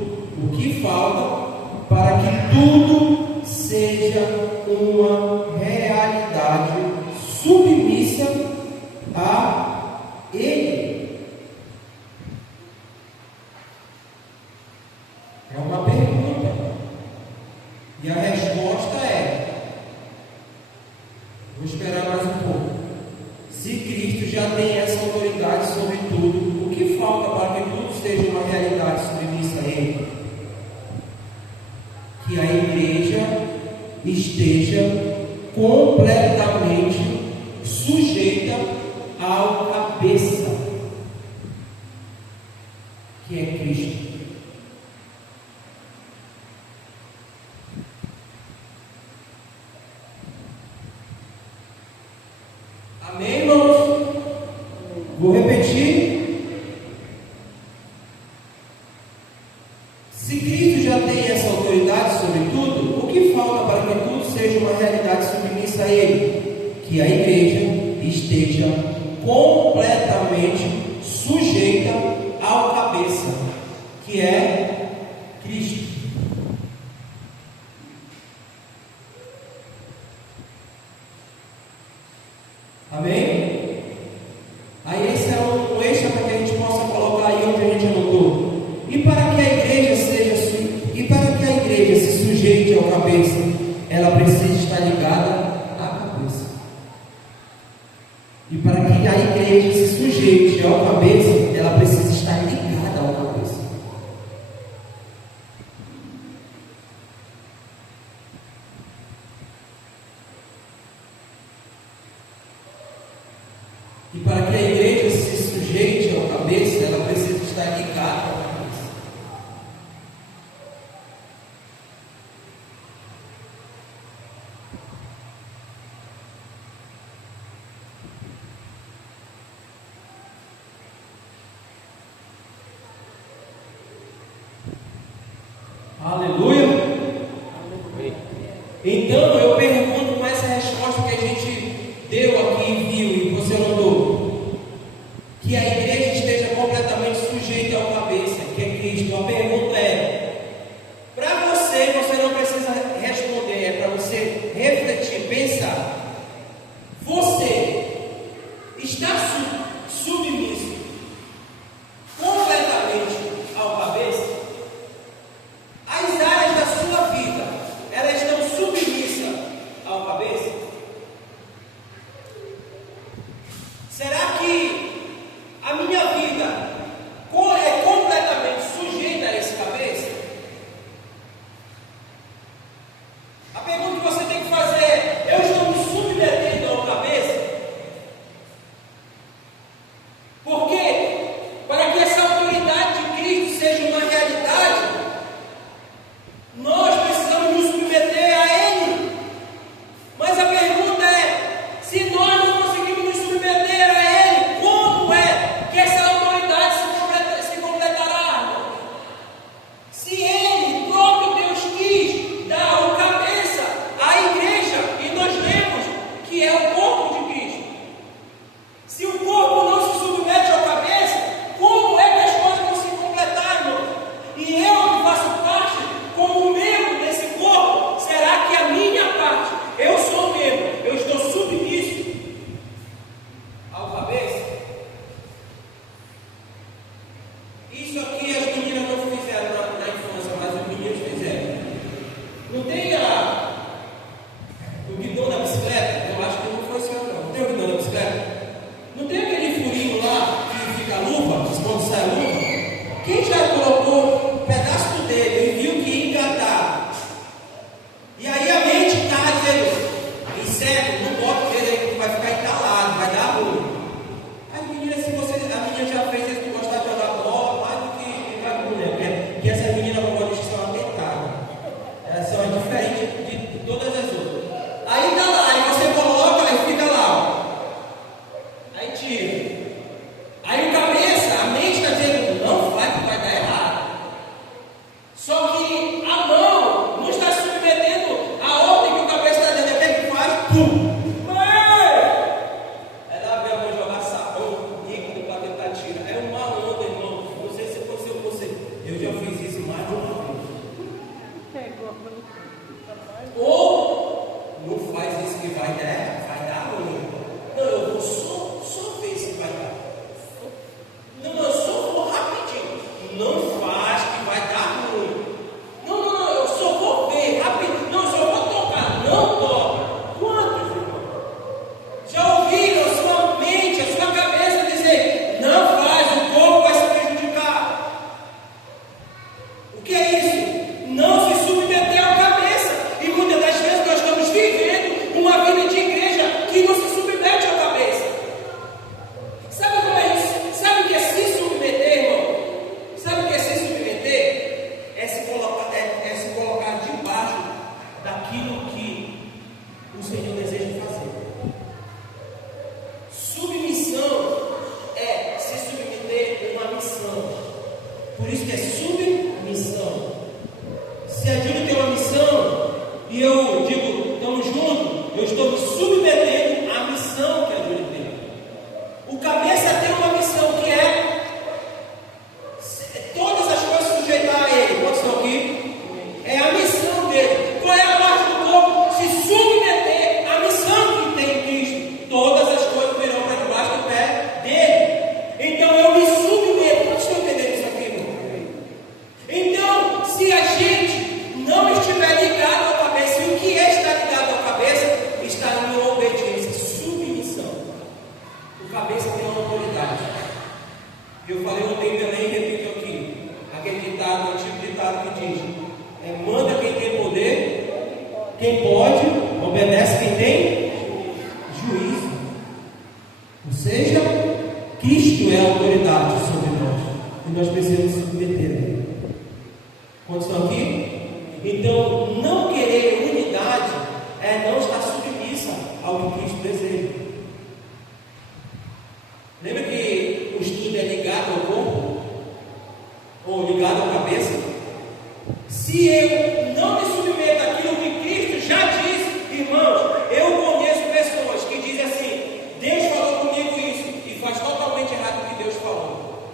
o que falta para que tudo seja uma realidade submissa a Ele? É uma pergunta. E a resposta é: vou esperar mais um pouco. Se esteja completamente sujeita ao cabeça, que é Cristo. Amém, irmãos? Vou repetir. Se Cristo já tem essa autoridade sobre tudo, o que falta para que tudo seja uma realidade submissa a Ele? Que a igreja esteja completamente sujeita ao cabeça, que é Cristo. Amém? Aí esse é um eixo para que a gente possa colocar aí onde a gente anotou. E para que a igreja se sujeite ao cabeça, ela precisa estar ligada à cabeça. E para que a igreja se sujeite ao cabeça, ela precisa estar ligada ao cabeça. E para que a igreja se sujeite ao cabeça, ela precisa estar ligada ao cabeça. Aleluia. Então eu pergunto com essa resposta que a gente deu aqui e viu, e você notou, que a igreja esteja completamente sujeita ao cabeça, que é Cristo. A pergunta é, para você não precisa responder, é para você refletir, pensar. Você está submisso completamente ao cabeça? As áreas da sua vida, elas estão submissas ao cabeça? Será que a minha vida é completamente sujeita a esse cabeça? A pergunta que você tem que fazer é: eu estou me submetendo ao cabeça? Por quê? Para que essa autoridade de Cristo seja uma realidade, nós precisamos nos submeter a Ele. Mas a pergunta é: se nós não conseguimos nos submeter a Ele, como é que essa autoridade se completará? Se Ele, próprio Deus, quis dar o cabeça à igreja, e nós lemos que é o corpo de Cristo. Se o corpo não se submete ao cabeça, como é que as coisas vão se completar, irmão? E eu que faço parte como membro desse corpo, será que a minha parte, eu sou membro, eu estou submisso ao cabeça? Isso aqui as meninas não fizeram na infância, mas os meninos fizeram. Não tem o guidão da bicicleta? Eu acho que não foi isso não. Não tem o guidão da bicicleta? Não tem aquele furinho lá que fica a luva, quando sai a luva? Quem já colocou um pedaço do dedo e viu que ia engatar? E aí a mente está dizendo: inseto, não bota o dedo aí que vai ficar entalado, vai dar ruim. As meninas, a menina já fez isso de gostar de jogar bola, mais do que Por isso que é submissão. Se a Júlia tem uma missão e eu digo, estamos juntos, eu estou me submetendo à missão que a Júlia tem. O cabeça tem uma missão que é todas as coisas sujeitar a ele. Quantos estão aqui? É a missão dele. Qual é a parte do corpo? Se submeter à missão que tem em Cristo. Todas as coisas virão para debaixo do pé dele. Então eu me submeto. Quantos estão entendendo isso aqui, irmão? Então, se a gente não estiver ligado à cabeça, e o que é estar ligado à cabeça? Está em obediência, submissão. O cabeça tem uma autoridade. Eu falei ontem também e repito aqui. Aquele ditado, o antigo ditado que diz: manda quem tem poder, quem pode, obedece quem tem juízo. Ou seja, Cristo é a autoridade sobre nós. E nós precisamos submeter a Ele. Quantos estão aqui? Então, não querer unidade é não estar submissa ao que Cristo deseja. Lembra que o estudo é ligado ao corpo? Ou ligado à cabeça? Se eu não me submeto àquilo que Cristo já disse, irmãos, eu conheço pessoas que dizem assim: Deus falou comigo isso, e faz totalmente errado o que Deus falou.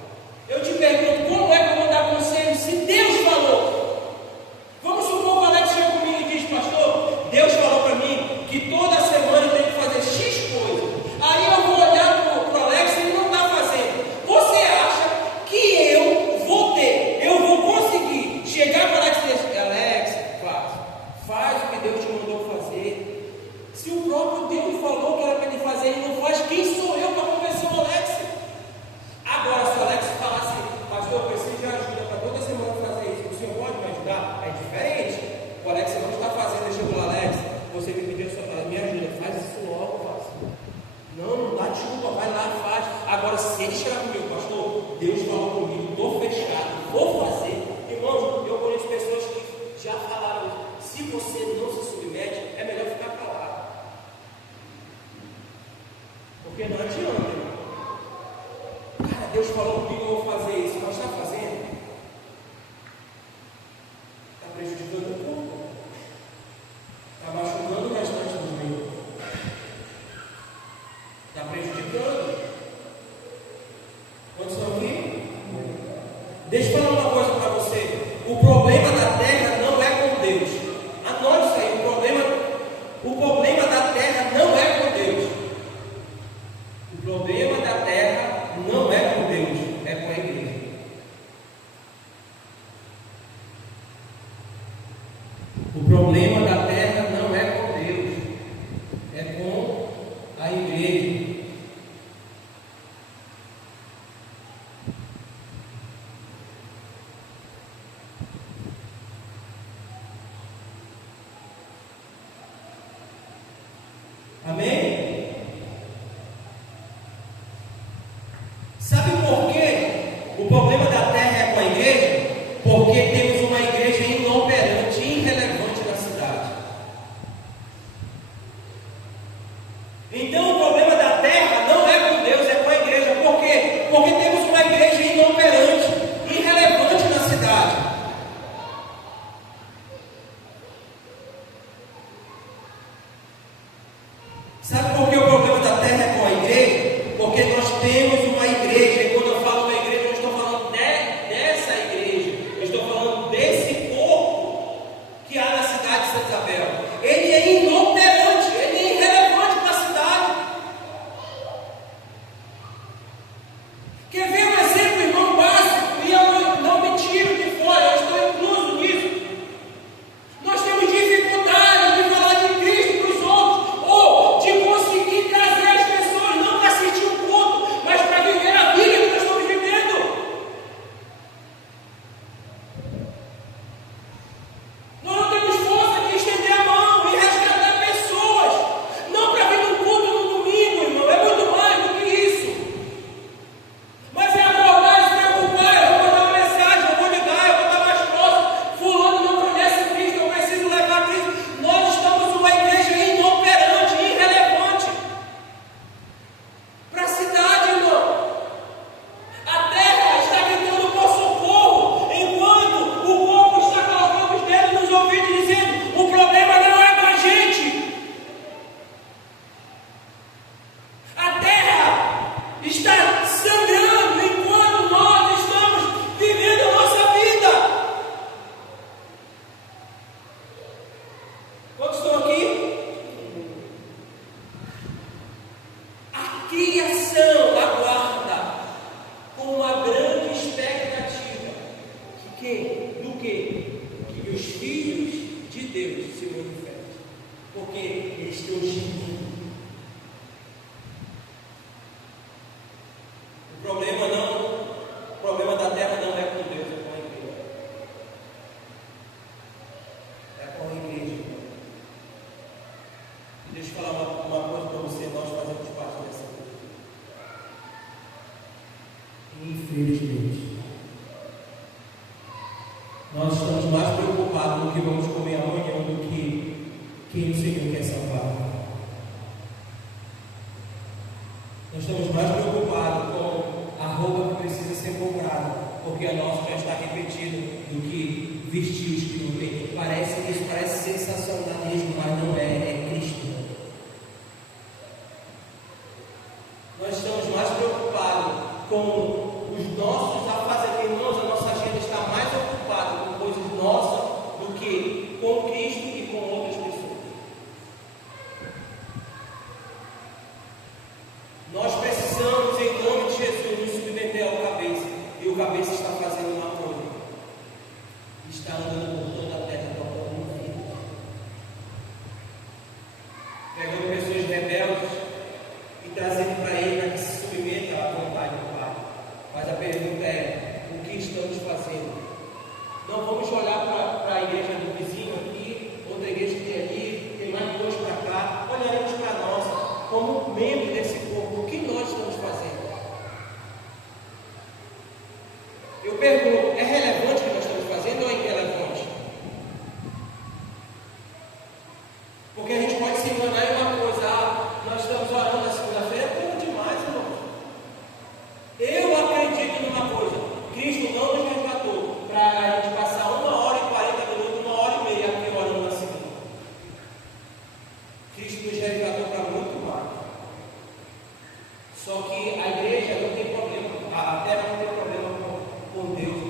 Eu te pergunto, como é que eu vou dar conselho se Deus falou? Vamos supor que o Alex chega comigo e diz: pastor, Deus falou para mim que toda semana eu tenho que fazer X coisa. Aí eu vou olhar para o Alex e ele não está fazendo. Você acha que eu vou conseguir chegar para o Alex e dizer: Alex, faz o que Deus te mandou fazer? Se o próprio Deus falou que era para ele fazer, ele não faz, quem sou eu para convencer o Alex? Agora, se o Alex falasse: pastor, eu preciso de ajuda para toda semana fazer isso, o senhor pode me ajudar? É diferente. O Alex não está fazendo, deixa eu falar: Alex, você me pediu, me ajuda, faz isso logo, faz. Não dá desculpa, vai lá, faz. Agora, se ele chegar comigo: pastor, Deus falou comigo, estou fechado, vou fazer. Irmãos, eu conheço pessoas que já falaram: se você não se submete, é melhor ficar calado. Porque não adianta, irmão. Cara, Deus falou comigo, eu vou fazer isso, mas está fazendo? Está prejudicando o corpo, está machucando o restante do meio, está prejudicando. Quantos estão aqui? Deixa eu falar uma coisa para você. O problema da terra não é com Deus. Anote isso aí. O problema da terra não é com Deus. O problema da terra não é com Deus, é com a igreja. O problema da terra não é com Deus, é com a igreja. Amém? Sabe por quê? O problema da terra é com a igreja? Porque temos uma igreja inoperante, irrelevante na cidade. Então o problema da terra não é com Deus, é com a igreja. Por quê? Porque temos uma igreja inoperante. Do que? Que os filhos de Deus se manifestem. Porque eles estão gemindo. O problema da terra não é com Deus, é com a igreja. É com a igreja. E deixa eu falar uma coisa para você, nós fazemos parte dessa igreja. Infelizmente, nós estamos mais preocupados no que vamos comer amanhã do que quem o Senhor quer salvar. Nós estamos mais preocupados com a roupa que precisa ser comprada, porque a nossa já está repetida, do que vestir os que não têm. Isso parece sensacionalismo, mas não é Cristo. Nós estamos mais preocupados com os nossos afazeres. Irmãos, a nossa agenda está mais ocupada com coisas nossas do que com Cristo e com outras pessoas. Nós precisamos, em nome de Jesus, nos submeter ao cabeça. E o cabeça está fazendo uma coisa. Está andando por toda a terra, procurando filhos. Pegando pessoas rebeldes e trazendo para ele para que se submeta à vontade do Pai. Mas a pergunta é: o que estamos fazendo? Não vamos olhar para a igreja do vizinho aqui, outra igreja que tem ali, tem mais dois para cá. Olharemos para a nossa, como membro desse corpo. O que nós estamos fazendo? Eu pergunto: é relevante o que nós estamos fazendo ou é irrelevante? Porque a gente pode se enganar em uma coisa: nós estamos orando na segunda-feira, é pouco demais, irmãos. Eu acredito numa coisa: Cristo não nos resgatou para a gente passar 1h40, 1h30 aqui orando na segunda. Cristo nos resgatou para muito mais. Só que a igreja não tem problema, a terra não tem problema com Deus.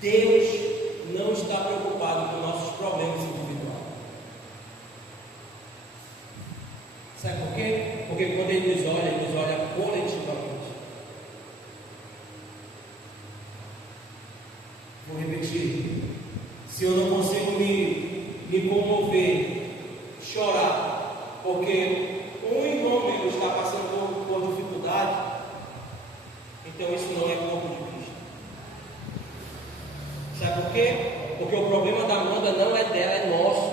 Deus não está preocupado com nossos problemas individuais. Sabe por quê? Porque quando Ele nos olha coletivamente. Vou repetir. Se eu não consigo me comover, chorar, porque um irmão meu está passando por dificuldade, então isso não é corpo de Cristo. Sabe por quê? Porque o problema da Amanda não é dela, é nosso.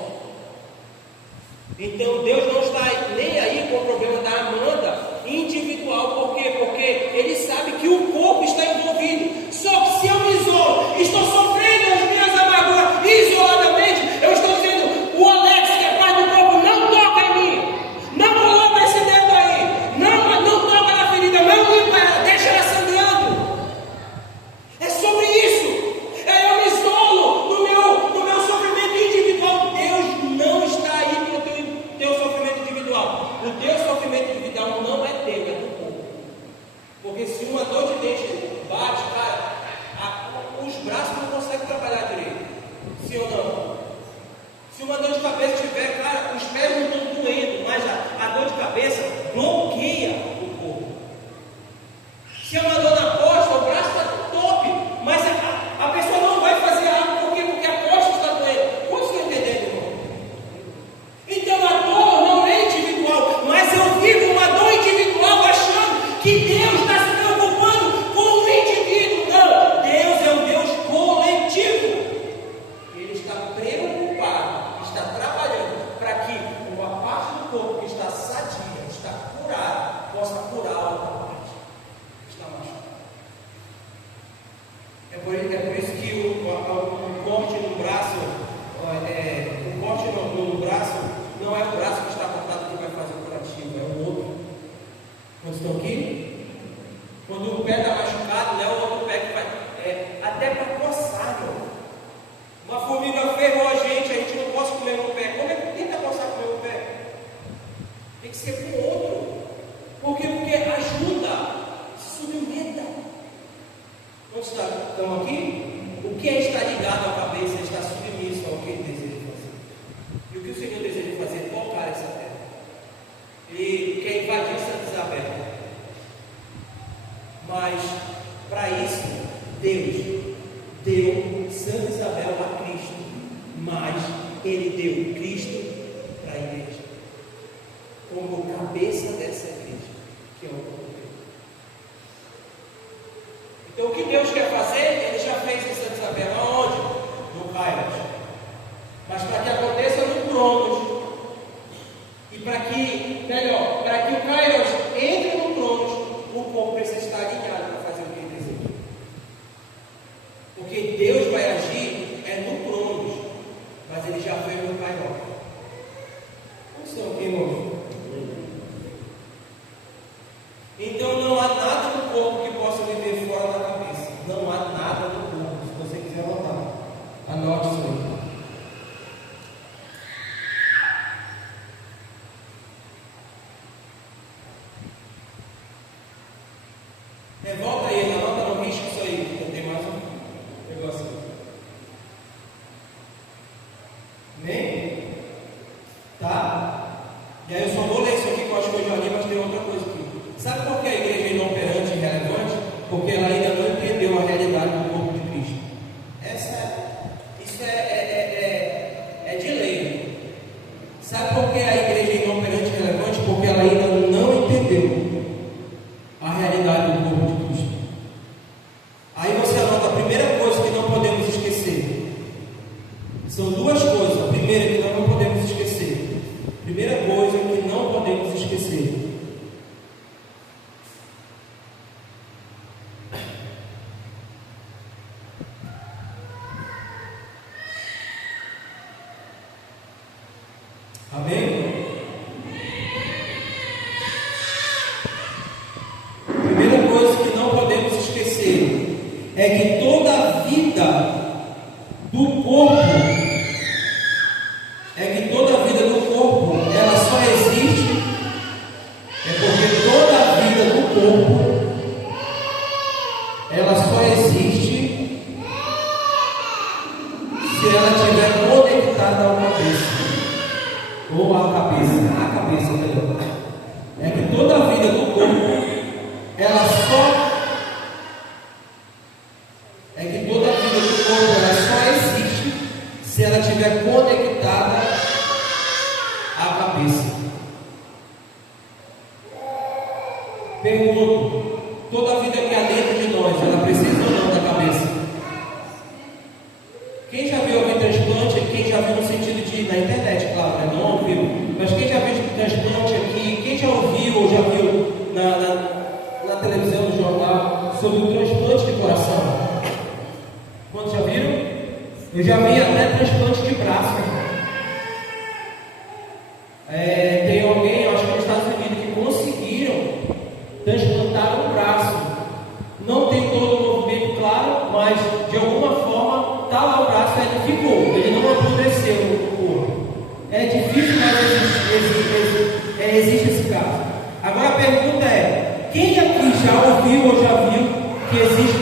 Então Deus não está nem aí com o problema da Amanda individual. Por quê? Porque Ele sabe que o corpo está envolvido. Só que se eu me isolo, estou sofrendo as minhas amarguras isoladamente, eu estou dizendo, o Alex, que é parte do corpo, não toca em mim. Não coloca esse dedo aí. Não toca na ferida, não limpa ela, deixa ela sangrando. É sobre isso. Eu me isolo do meu sofrimento individual. Deus não está aí para o teu sofrimento individual. O teu sofrimento individual não é teu, é do corpo. Porque se uma dor de dente bate, cara, os braços não conseguem trabalhar direito. Sim ou não? Se uma dor de cabeça tiver, cara, os pés não estão doendo, mas a dor de cabeça bloqueia o corpo. Se é uma dor na costa, o braço está top, mas a pessoa não vai fazer algo. Por quê? Porque a costa está doendo. Como você está entendendo, irmão? Então a dor não é individual, mas eu vivo uma dor individual achando que Deus está se preocupando com o indivíduo. Não, Deus é um Deus coletivo. Ele está preocupado, está trabalhando para que uma parte do corpo que está sadia, está curada, possa curar a outra parte que está machucada. É por isso que o corte no braço, o corte no braço, não é o braço que está cortado que vai fazer o curativo, é o outro. Quando estão aqui? Quando o pé está machucado, não é o outro pé que vai. Até para coçar, meu. Uma formiga ferrou a gente não pode comer no pé. Como é que tenta coçar com o meu pé? Tem que ser com o outro. Por quê? Porque ajuda, se submeta. Onde estão aqui? O que é estar ligado à cabeça, está submisso ao que Ele deseja fazer. E o que o Senhor deseja fazer é tocar essa terra. Ele quer invadir Santa Isabel. Mas, para isso, Deus deu Santa Isabel a Cristo, mas Ele deu Cristo para a igreja, como cabeça dessa igreja, que é o corpo dele. Então, o que Deus quer fazer, Ele já fez em Santa Isabel. Aonde? No Kairos. Mas para que aconteça no Cronos, e para que o Kairos entre no Cronos, o corpo precisa estar alinhado para fazer o que Ele deseja. Porque Deus vai agir no Cronos, mas Ele já veio no Kairos. Como estão aqui, irmãos? Então não há nada no corpo que possa viver fora da cabeça. Não há nada no corpo. Se você quiser anotar, anote isso aí. Volta aí, anota no risco isso aí, que tem mais um negócio. Amém? Tá? E aí eu só vou ler isso aqui, que eu acho que eu já li, mas tem outra coisa aqui. Sabe por que a igreja é inoperante e irrelevante? Porque ela ainda não entendeu a realidade do corpo de Cristo. Isso é de lei. Sabe por que a igreja é inoperante e irrelevante? Porque ela ainda não entendeu a realidade do corpo de Cristo. Aí você anota a primeira coisa que não podemos esquecer. São duas coisas. A primeira que não podemos esquecer. Primeira coisa que não podemos esquecer. Amém? Primeira coisa que não podemos esquecer é que toda a vida do corpo, ela só existe, porque toda a vida do corpo, ela só existe se ela estiver conectada ao cabeça, ou à cabeça, melhor. É que toda a vida do corpo, ela só existe se ela estiver conectada à cabeça. Pergunto: toda a vida que há dentro de nós, ela precisa ou não da cabeça? Quem já viu alguém transplante? Quem já viu no sentido de, na internet, claro, né? Não ouviu, mas quem já viu transplante aqui? Quem já ouviu ou já viu na televisão, no jornal, sobre o transplante de coração? Quantos já viram? Eu já vi até transplante de braço. Tem alguém, eu acho que nos Estados Unidos, que conseguiram transplantar um braço. Não tem todo o movimento, claro, mas de alguma forma está lá o braço, ele ficou, ele não apodreceu no corpo. É difícil, mas existe esse caso. Agora a pergunta é: quem aqui já ouviu ou já viu que existe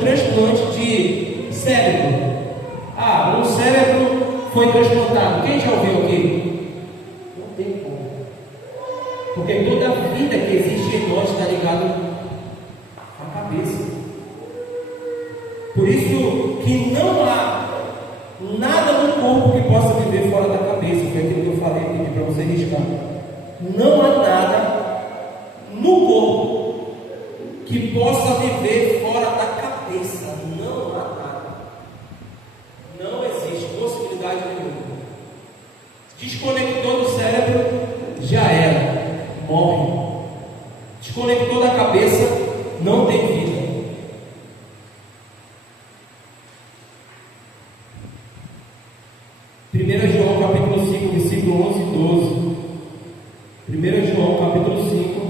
transplante de cérebro? Um cérebro foi transplantado. Quem já ouviu aqui? Não tem como. Porque toda a vida que existe em nós está ligada à cabeça. Por isso que não há nada no corpo que possa viver fora da cabeça. Foi aquilo que eu falei, pedi para você riscar. Não há nada no corpo que possa viver fora da cabeça. Não há nada. Não existe possibilidade nenhuma. Desconectou do cérebro, já era, morre. Desconectou da cabeça, não tem vida. João capítulo 5, versículo 11 e 12. 1 João capítulo 5.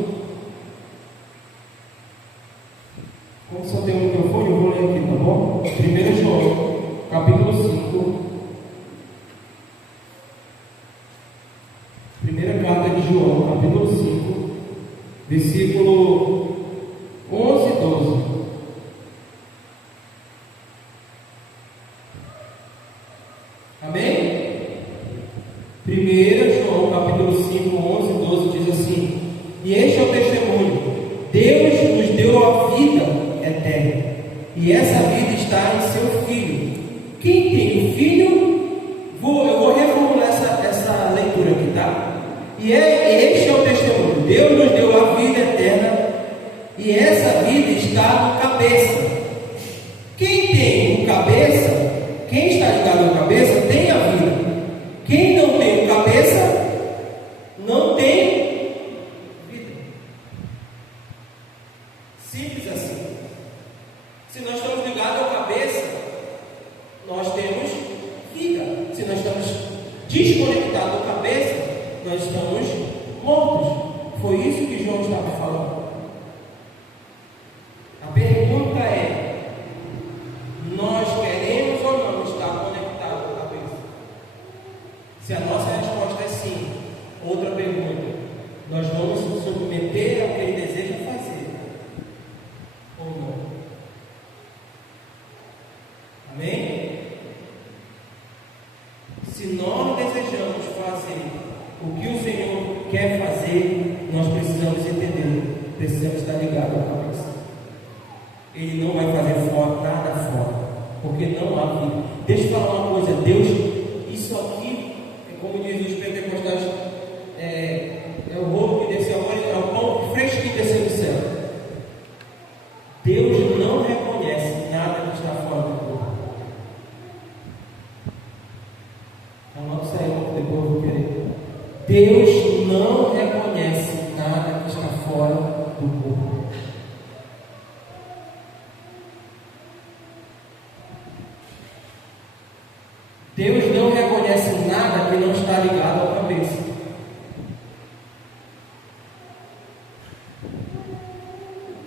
Como só tem um microfone, eu vou ler aqui, tá bom? 1 João capítulo 5. Primeira carta de João, capítulo 5, versículo 11 e 12. Amém? 1 João, capítulo 5, 11 e 12 diz assim: e este é o testemunho: Deus nos deu a vida eterna, e essa vida está em seu Filho. Quem tem o Filho, eu vou reformular essa leitura aqui, tá? E este é o testemunho: Deus nos deu a vida eterna, e essa vida está no cabeça. Quem tem o cabeça, quem está ligado ao cabeça, tem a vida. Quem não tem o cabeça, não tem vida. Simples assim. Se nós estamos ligados ao cabeça, nós temos vida. Se nós estamos desconectados ao cabeça, nós estamos mortos. Foi isso que João estava falando. A pergunta é: nós queremos ou não estar conectados à cabeça? Se a nossa resposta é sim, outra pergunta: nós vamos nos submeter ao que Ele deseja fazer ou não? Amém? Se nós desejamos fazer o que o Senhor quer fazer, nós precisamos entender, precisamos estar ligados à cabeça. Ele não vai fazer nada fora, porque não há vida. Deixa eu falar uma coisa: Deus, isso aqui é como diz os pentecostais, é o rolo que desceu, é o pão fresco que desceu do céu. Deus não reconhece nada que está fora do corpo. Não saiu, depois eu vou querer. Deus não reconhece nada que está fora do corpo. Deus não reconhece nada que não está ligado à cabeça.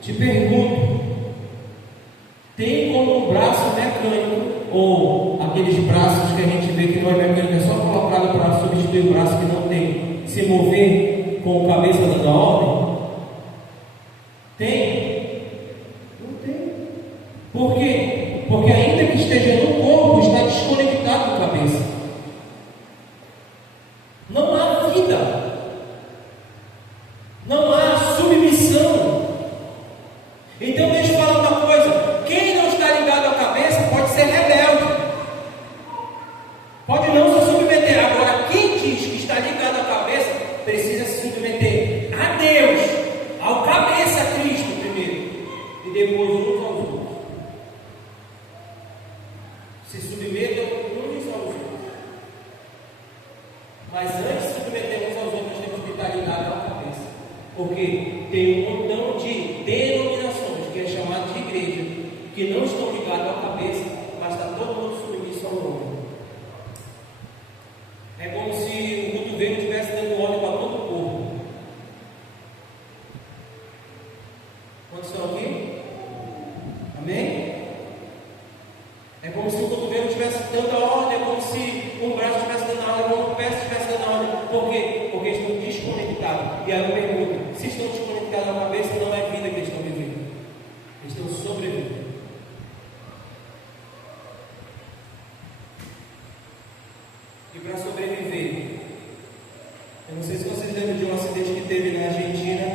Te pergunto: tem como um braço mecânico, ou aqueles braços que a gente vê que não é mecânico, é só colocado para substituir o braço que não tem, se mover com a cabeça dando a ordem? Tem? Não tem. Por quê? Porque ainda que esteja no corpo, está desconectado à cabeça. Não há vida, não há submissão. Então deixa eu falar uma coisa: quem não está ligado à cabeça pode ser rebelde, pode não se submeter. Agora, quem diz que está ligado à cabeça precisa se submeter a Deus, ao cabeça, a Cristo primeiro, e depois uns aos outros. Se submetam uns aos outros. Mas antes de se submeter uns aos outros, temos que estar ligados à cabeça. Porque tem um montão de denominações, que é chamado de igreja, que não estão ligados à cabeça, mas está todo mundo submisso ao nome. É como se o cotovelo estivesse dando óleo para todo o corpo. Quantos estão aqui? Amém? É como se o cotovelo estivesse dando a ordem, é como se um braço estivesse dando a ordem, como o pé estivesse dando a ordem. Por quê? Porque estão desconectados. E aí eu pergunto: se estão desconectados na cabeça, não é vida que eles estão vivendo, eles estão sobrevivendo. E para sobreviver, eu não sei se vocês lembram de um acidente que teve na Argentina,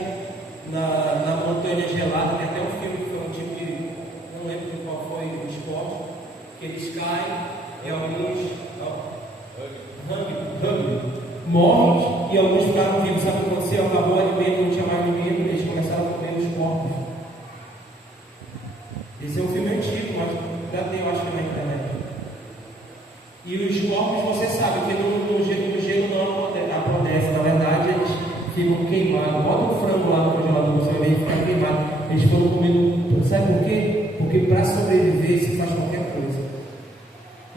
na montanha gelada. Tem até um filme que foi um tipo de, não lembro qual foi o esporte, que eles caem e alguns morrem e alguns ficaram vivos. Sabe o que aconteceu? Acabou o alimento, não tinha mais alimento, eles começaram a comer os corpos. Esse é um filme antigo, mas já tem, eu acho que na internet. E os corpos, você sabe que no gelo não apodrece, na verdade eles ficam queimados. Bota um frango lá no congelador, você vai ver que fica queimado. Eles foram comendo, sabe por quê? Porque para sobreviver se faz qualquer coisa.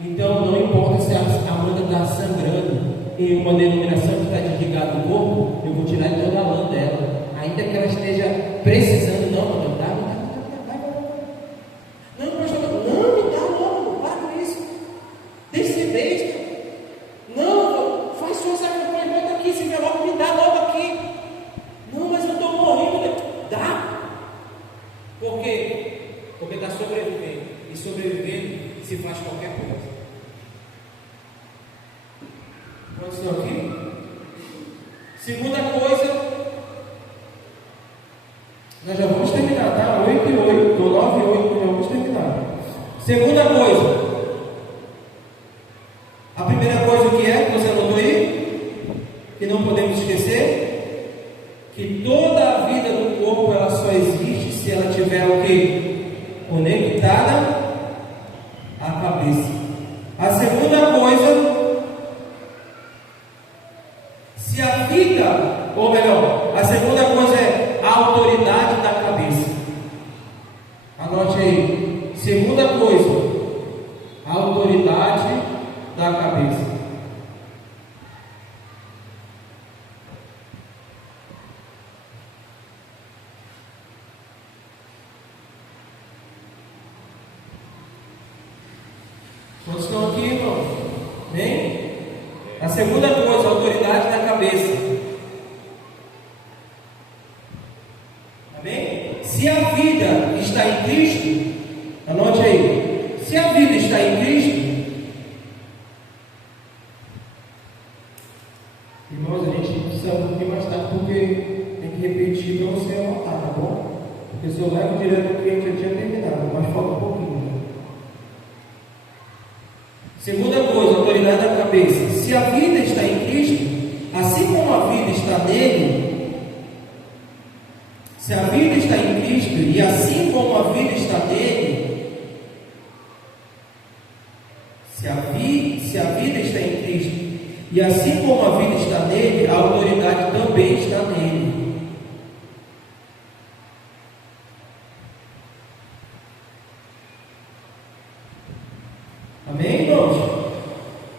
Então não importa se a Amanda está sangrando em uma denominação que está desligada do corpo, eu vou tirar toda a lã dela, ainda que ela esteja precisando. Não, Amanda, vai. Não, pastor, não, me dá logo, para com isso. Deixa de ser besta. Não, faz sua sacrifício, bota aqui, se vier logo, me dá logo aqui. Não, mas eu estou morrendo. Dá. Por quê? Porque está sobrevivendo. E sobrevivendo se faz qualquer coisa. Quantos estão aqui? Segunda coisa, nós já vamos terminar, tá? 8 e 8, 9 e 8, já vamos terminar. Segunda coisa, a primeira coisa que é, que você anotou aí, que não podemos esquecer, que toda a vida do corpo ela só existe se ela tiver o quê? Conectada à cabeça. A segunda coisa, se a vida, ou melhor, a segunda coisa é a autoridade da cabeça. Anote aí. Segunda coisa, a autoridade da cabeça. Quantos estão aqui, irmãos? Bem? A segunda coisa, a autoridade da cabeça. Amém? Se a vida está em Cristo, anote aí. Se a vida está em Cristo, irmãos, a gente precisa um pouquinho mais tarde, porque tem que repetir para você anotar, tá bom? Porque se eu levo direto ao cliente, eu tinha terminado, mas falta um pouquinho. Segunda coisa, autoridade da cabeça. Se a vida está em Cristo, assim como a vida está nele, se a vida está em Cristo e assim como a vida está nele, se a vida está em Cristo e assim como a vida está nele, a autoridade também está nele. Amém, irmãos?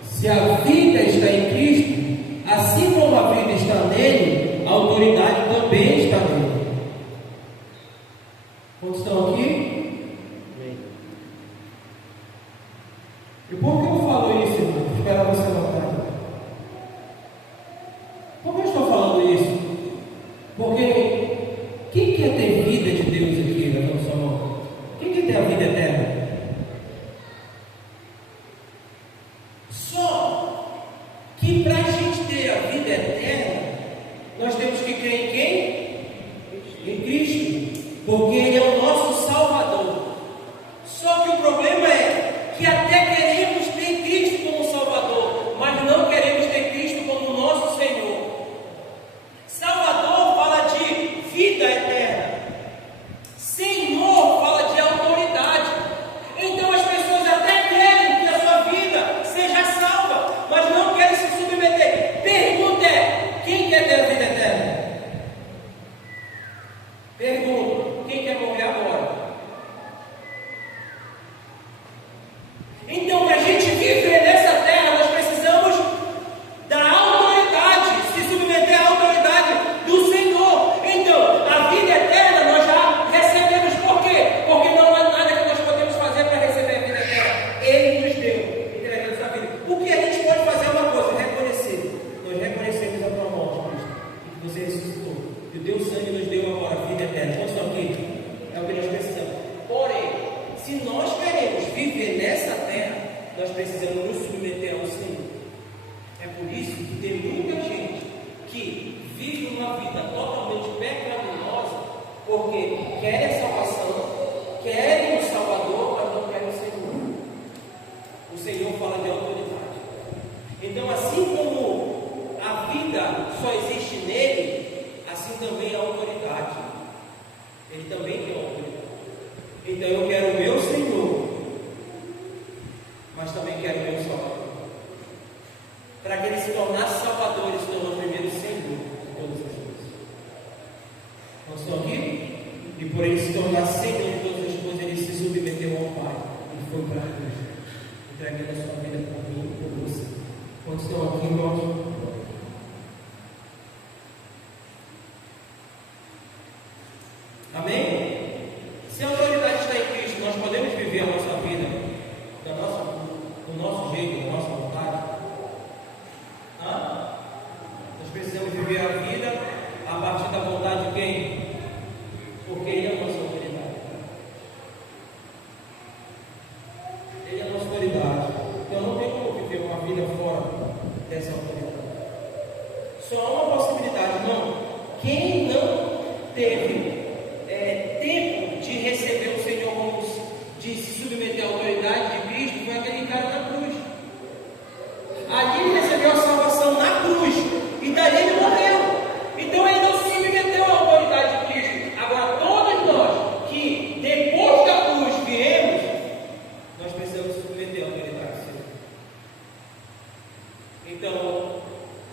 Se a vida está em Cristo, assim como a vida está nele, a autoridade também está nele. Quantos estão aqui? E por que eu falo isso, irmão? Espera você notar. Por que eu estou falando isso? Porque quem quer ter vida de Deus aqui, levanta sua mão? Quem quer ter a vida eterna? se nós queremos viver nessa terra, nós precisamos nos submeter ao Senhor. É por isso que tem muita gente que vive uma vida totalmente pecaminosa, porque quer a salvação, querem o Salvador, mas não querem o Senhor. O Senhor fala de autoridade. Então, assim como a vida só existe nele, assim também a autoridade. Ele também tem autoridade. Então eu quero o meu Senhor, mas também quero o meu Salvador. Para que ele se tornasse Salvador, ele se tornou primeiro Senhor de todas as coisas. Não estão aqui? E por ele se tornar Senhor de todas as coisas, ele se submeteu ao Pai. E foi para a cruz, entregando a sua vida por mim e por você. Quantos estão aqui, irmãos? Amém? Se a autoridade está em Cristo, nós podemos viver a nossa vida do nosso jeito, da nossa vontade. Nós precisamos viver a vida a partir da vontade de quem? Porque Ele é a nossa autoridade. Ele é a nossa autoridade. Então não tem como viver uma vida fora dessa autoridade. Só há uma possibilidade, não. Quem não teve tempo de receber o Senhor como de se submeter à autoridade de Cristo, foi aquele cara na cruz. Ali ele recebeu a salvação na cruz, e dali ele morreu. Então ele não se submeteu à autoridade de Cristo. Agora todos nós que depois da cruz viemos, nós precisamos submeter à autoridade do Senhor. Então,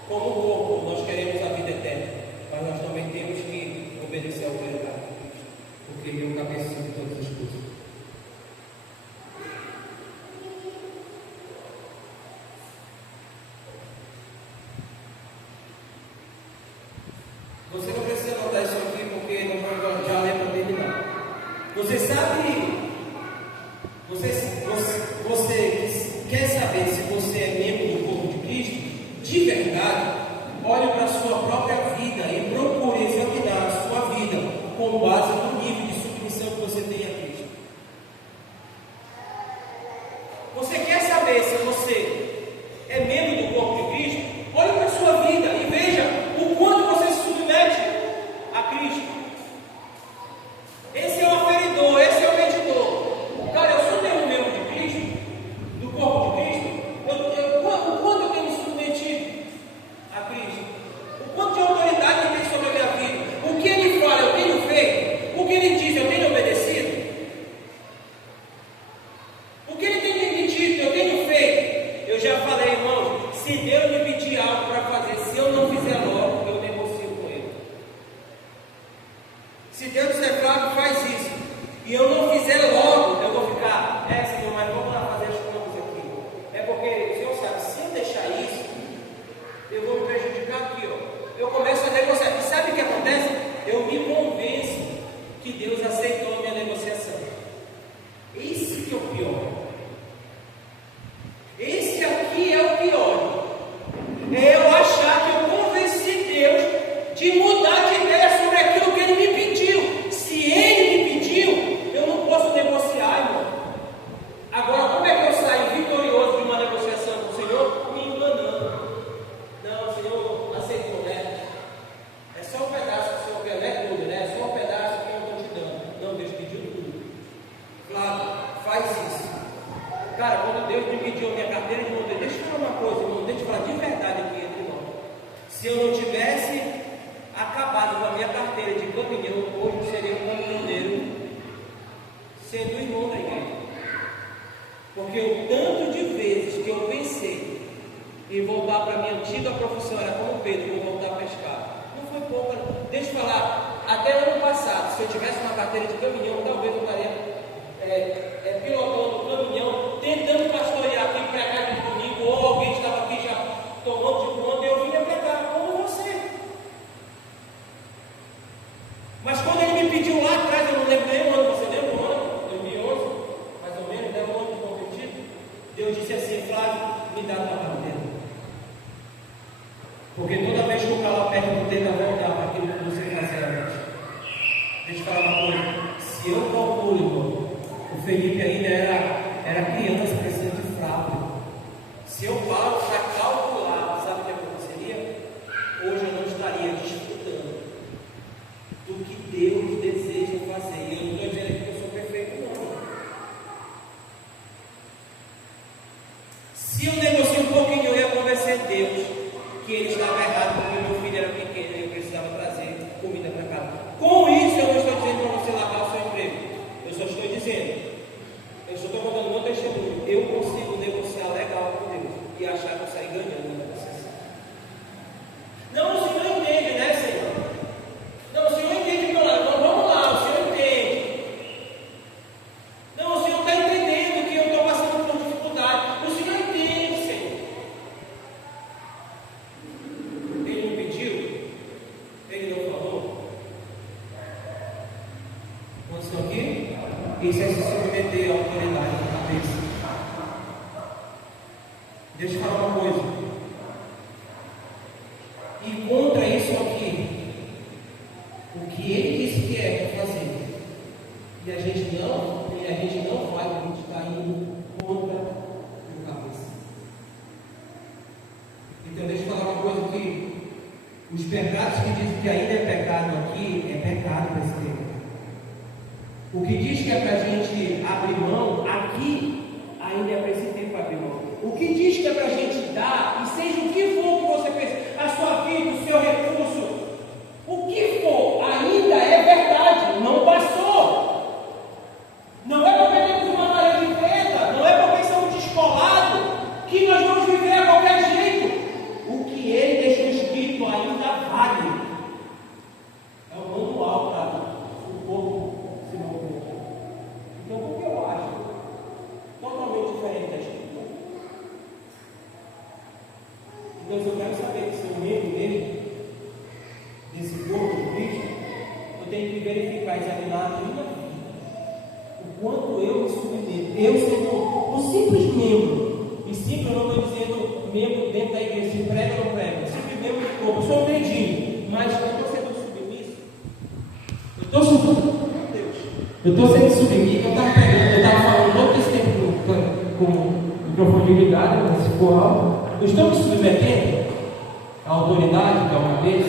como corpo, nós queremos a vida eterna, mas nós também temos que obedecer à autoridade. Porque Ele é o cabeça de todas as coisas. Você não precisa anotar isso aqui, porque nós vamos já ler para terminar. Você sabe, você quer saber se você é membro do corpo de Cristo? De verdade, olhe para a sua própria vida e procure examinar a sua vida com base no nível de submissão que você tem a Cristo. Você quer saber se você é membro do corpo de Cristo? Olhe para a sua vida e veja o quanto você se submete a Cristo. Esse é o aferidor, esse é o medidor. Cara, eu sou membro de Cristo, do corpo de Cristo. O quanto eu tenho me submetido a Cristo? O quanto de autoridade ele tem sobre a minha vida? O que ele fala, eu tenho feito? O que ele diz, eu tenho obedecido? O que ele tem me dito, eu tenho feito? Eu já falei, irmãos, se Deus me pedir algo para fazer, se eu não fizer logo, eu negocio com Ele. Se Deus disser, Flávio, faz isso, e eu não fizer logo, eu vou ficar, Senhor, mas vamos lá fazer as contas aqui. É porque o Senhor sabe, se eu deixar isso, eu vou me prejudicar aqui, ó. Eu começo a negociar. E sabe o que acontece? Eu me convenço que Deus aceitou a minha negociação. Esse que é o pior. Esse aqui é o pior. É eu achar que eu convenci Deus de mudar de ideia sobre aquilo que Ele me pediu. Se Ele me pediu, eu não posso negociar, irmão. Agora, como é que eu saio vitorioso de uma negociação com o Senhor? Me enganando. Não, o Senhor aceitou, né? É só um pedaço que o Senhor quer, não é tudo, né? É só um pedaço que eu estou te dando. Não, Deus pediu tudo. Flávio, faz isso. Cara, quando Deus me pediu a minha carteira de motorista, deixa eu falar uma coisa, irmão, deixa eu falar de verdade aqui entre nós. Se eu não tivesse acabado com a minha carteira de caminhão, hoje eu seria um caminhoneiro sendo irmão da igreja. Porque o tanto de vezes que eu pensei em voltar para a minha antiga profissão, era como Pedro, vou voltar a pescar. Não foi pouco, não. Deixa eu falar, até ano passado, se eu tivesse uma carteira de caminhão, talvez eu estaria pilotando o caminhão, tentando pastorear aqui, pregar de domingo, ou alguém estava aqui já tomando de conta, eu vinha pregar como você. Mas quando ele me pediu lá atrás, eu não lembro nem o ano, você lembra o ano? 2011, mais ou menos, deu um ano de convertido. Deus disse assim, Flávio, me dá a tua carteira. Porque toda vez que o calo aperta o dedo, vai voltar para aquilo que você fazia antes. Deixa eu falar uma coisa. Se eu calculo, irmão, o O Felipe ainda era criança, precisando de fralda. Se eu paro para calcular, sabe o que aconteceria? Hoje eu não estaria desfrutando do que Deus deseja fazer. E eu não estou dizendo que eu sou perfeito, não. Se eu negocio um pouquinho, eu ia convencer Deus que ele estava errado, porque meu filho era pequeno e eu precisava trazer comida para casa. Com isso, eu não estou dizendo para você largar o seu emprego. Eu só estou dizendo, eu só estou contando meu testemunho. Eu consigo negociar legal com Deus e achar que eu saí ganhando na negociação. Não, o Senhor entende, né, Senhor? Não, o Senhor entende meu lado. Então vamos lá, o Senhor entende. Não, o Senhor está entendendo que eu estou passando por dificuldade. O Senhor entende, Senhor. Ele não pediu? Ele não falou? Aconteceu aqui? Isso é se submeter à autoridade da cabeça. Deixa eu falar uma coisa. E contra isso aqui, o que ele disse que é para fazer, e a gente não vai, a gente está indo contra o cabeça. Então deixa eu falar uma coisa aqui. Os pecados que dizem que ainda é pecado aqui, é pecado para esse tempo. O que diz que é para a gente abrir mão, aqui ainda é para esse tempo abrir mão. O que diz que é para a gente dar, e seja o que for que você pensa, a sua vida, o seu recurso, o que for, ainda é verdade, não passou. Não é porque temos uma parede preta, não é porque somos descolados, que nós vamos viver a qualquer jeito. O que ele deixou escrito ainda vale. É o manual para o povo se mover. Então, o que eu acho totalmente diferente da Escritura? Então, se eu quero saber que sou membro dele, desse corpo de Cristo, eu tenho que verificar, examinar a minha vida. O quanto eu me submeto. Eu sou um simples membro. E simples eu não estou dizendo membro dentro da igreja, se prega ou não prega. Simples membro do corpo. Eu sou um dedinho. Mas eu estou sendo submisso. Eu estou sendo submisso. Eu estava falando todo esse tempo com o microfone ligado, se for alto. Eu estou me submetendo à autoridade que é uma vez.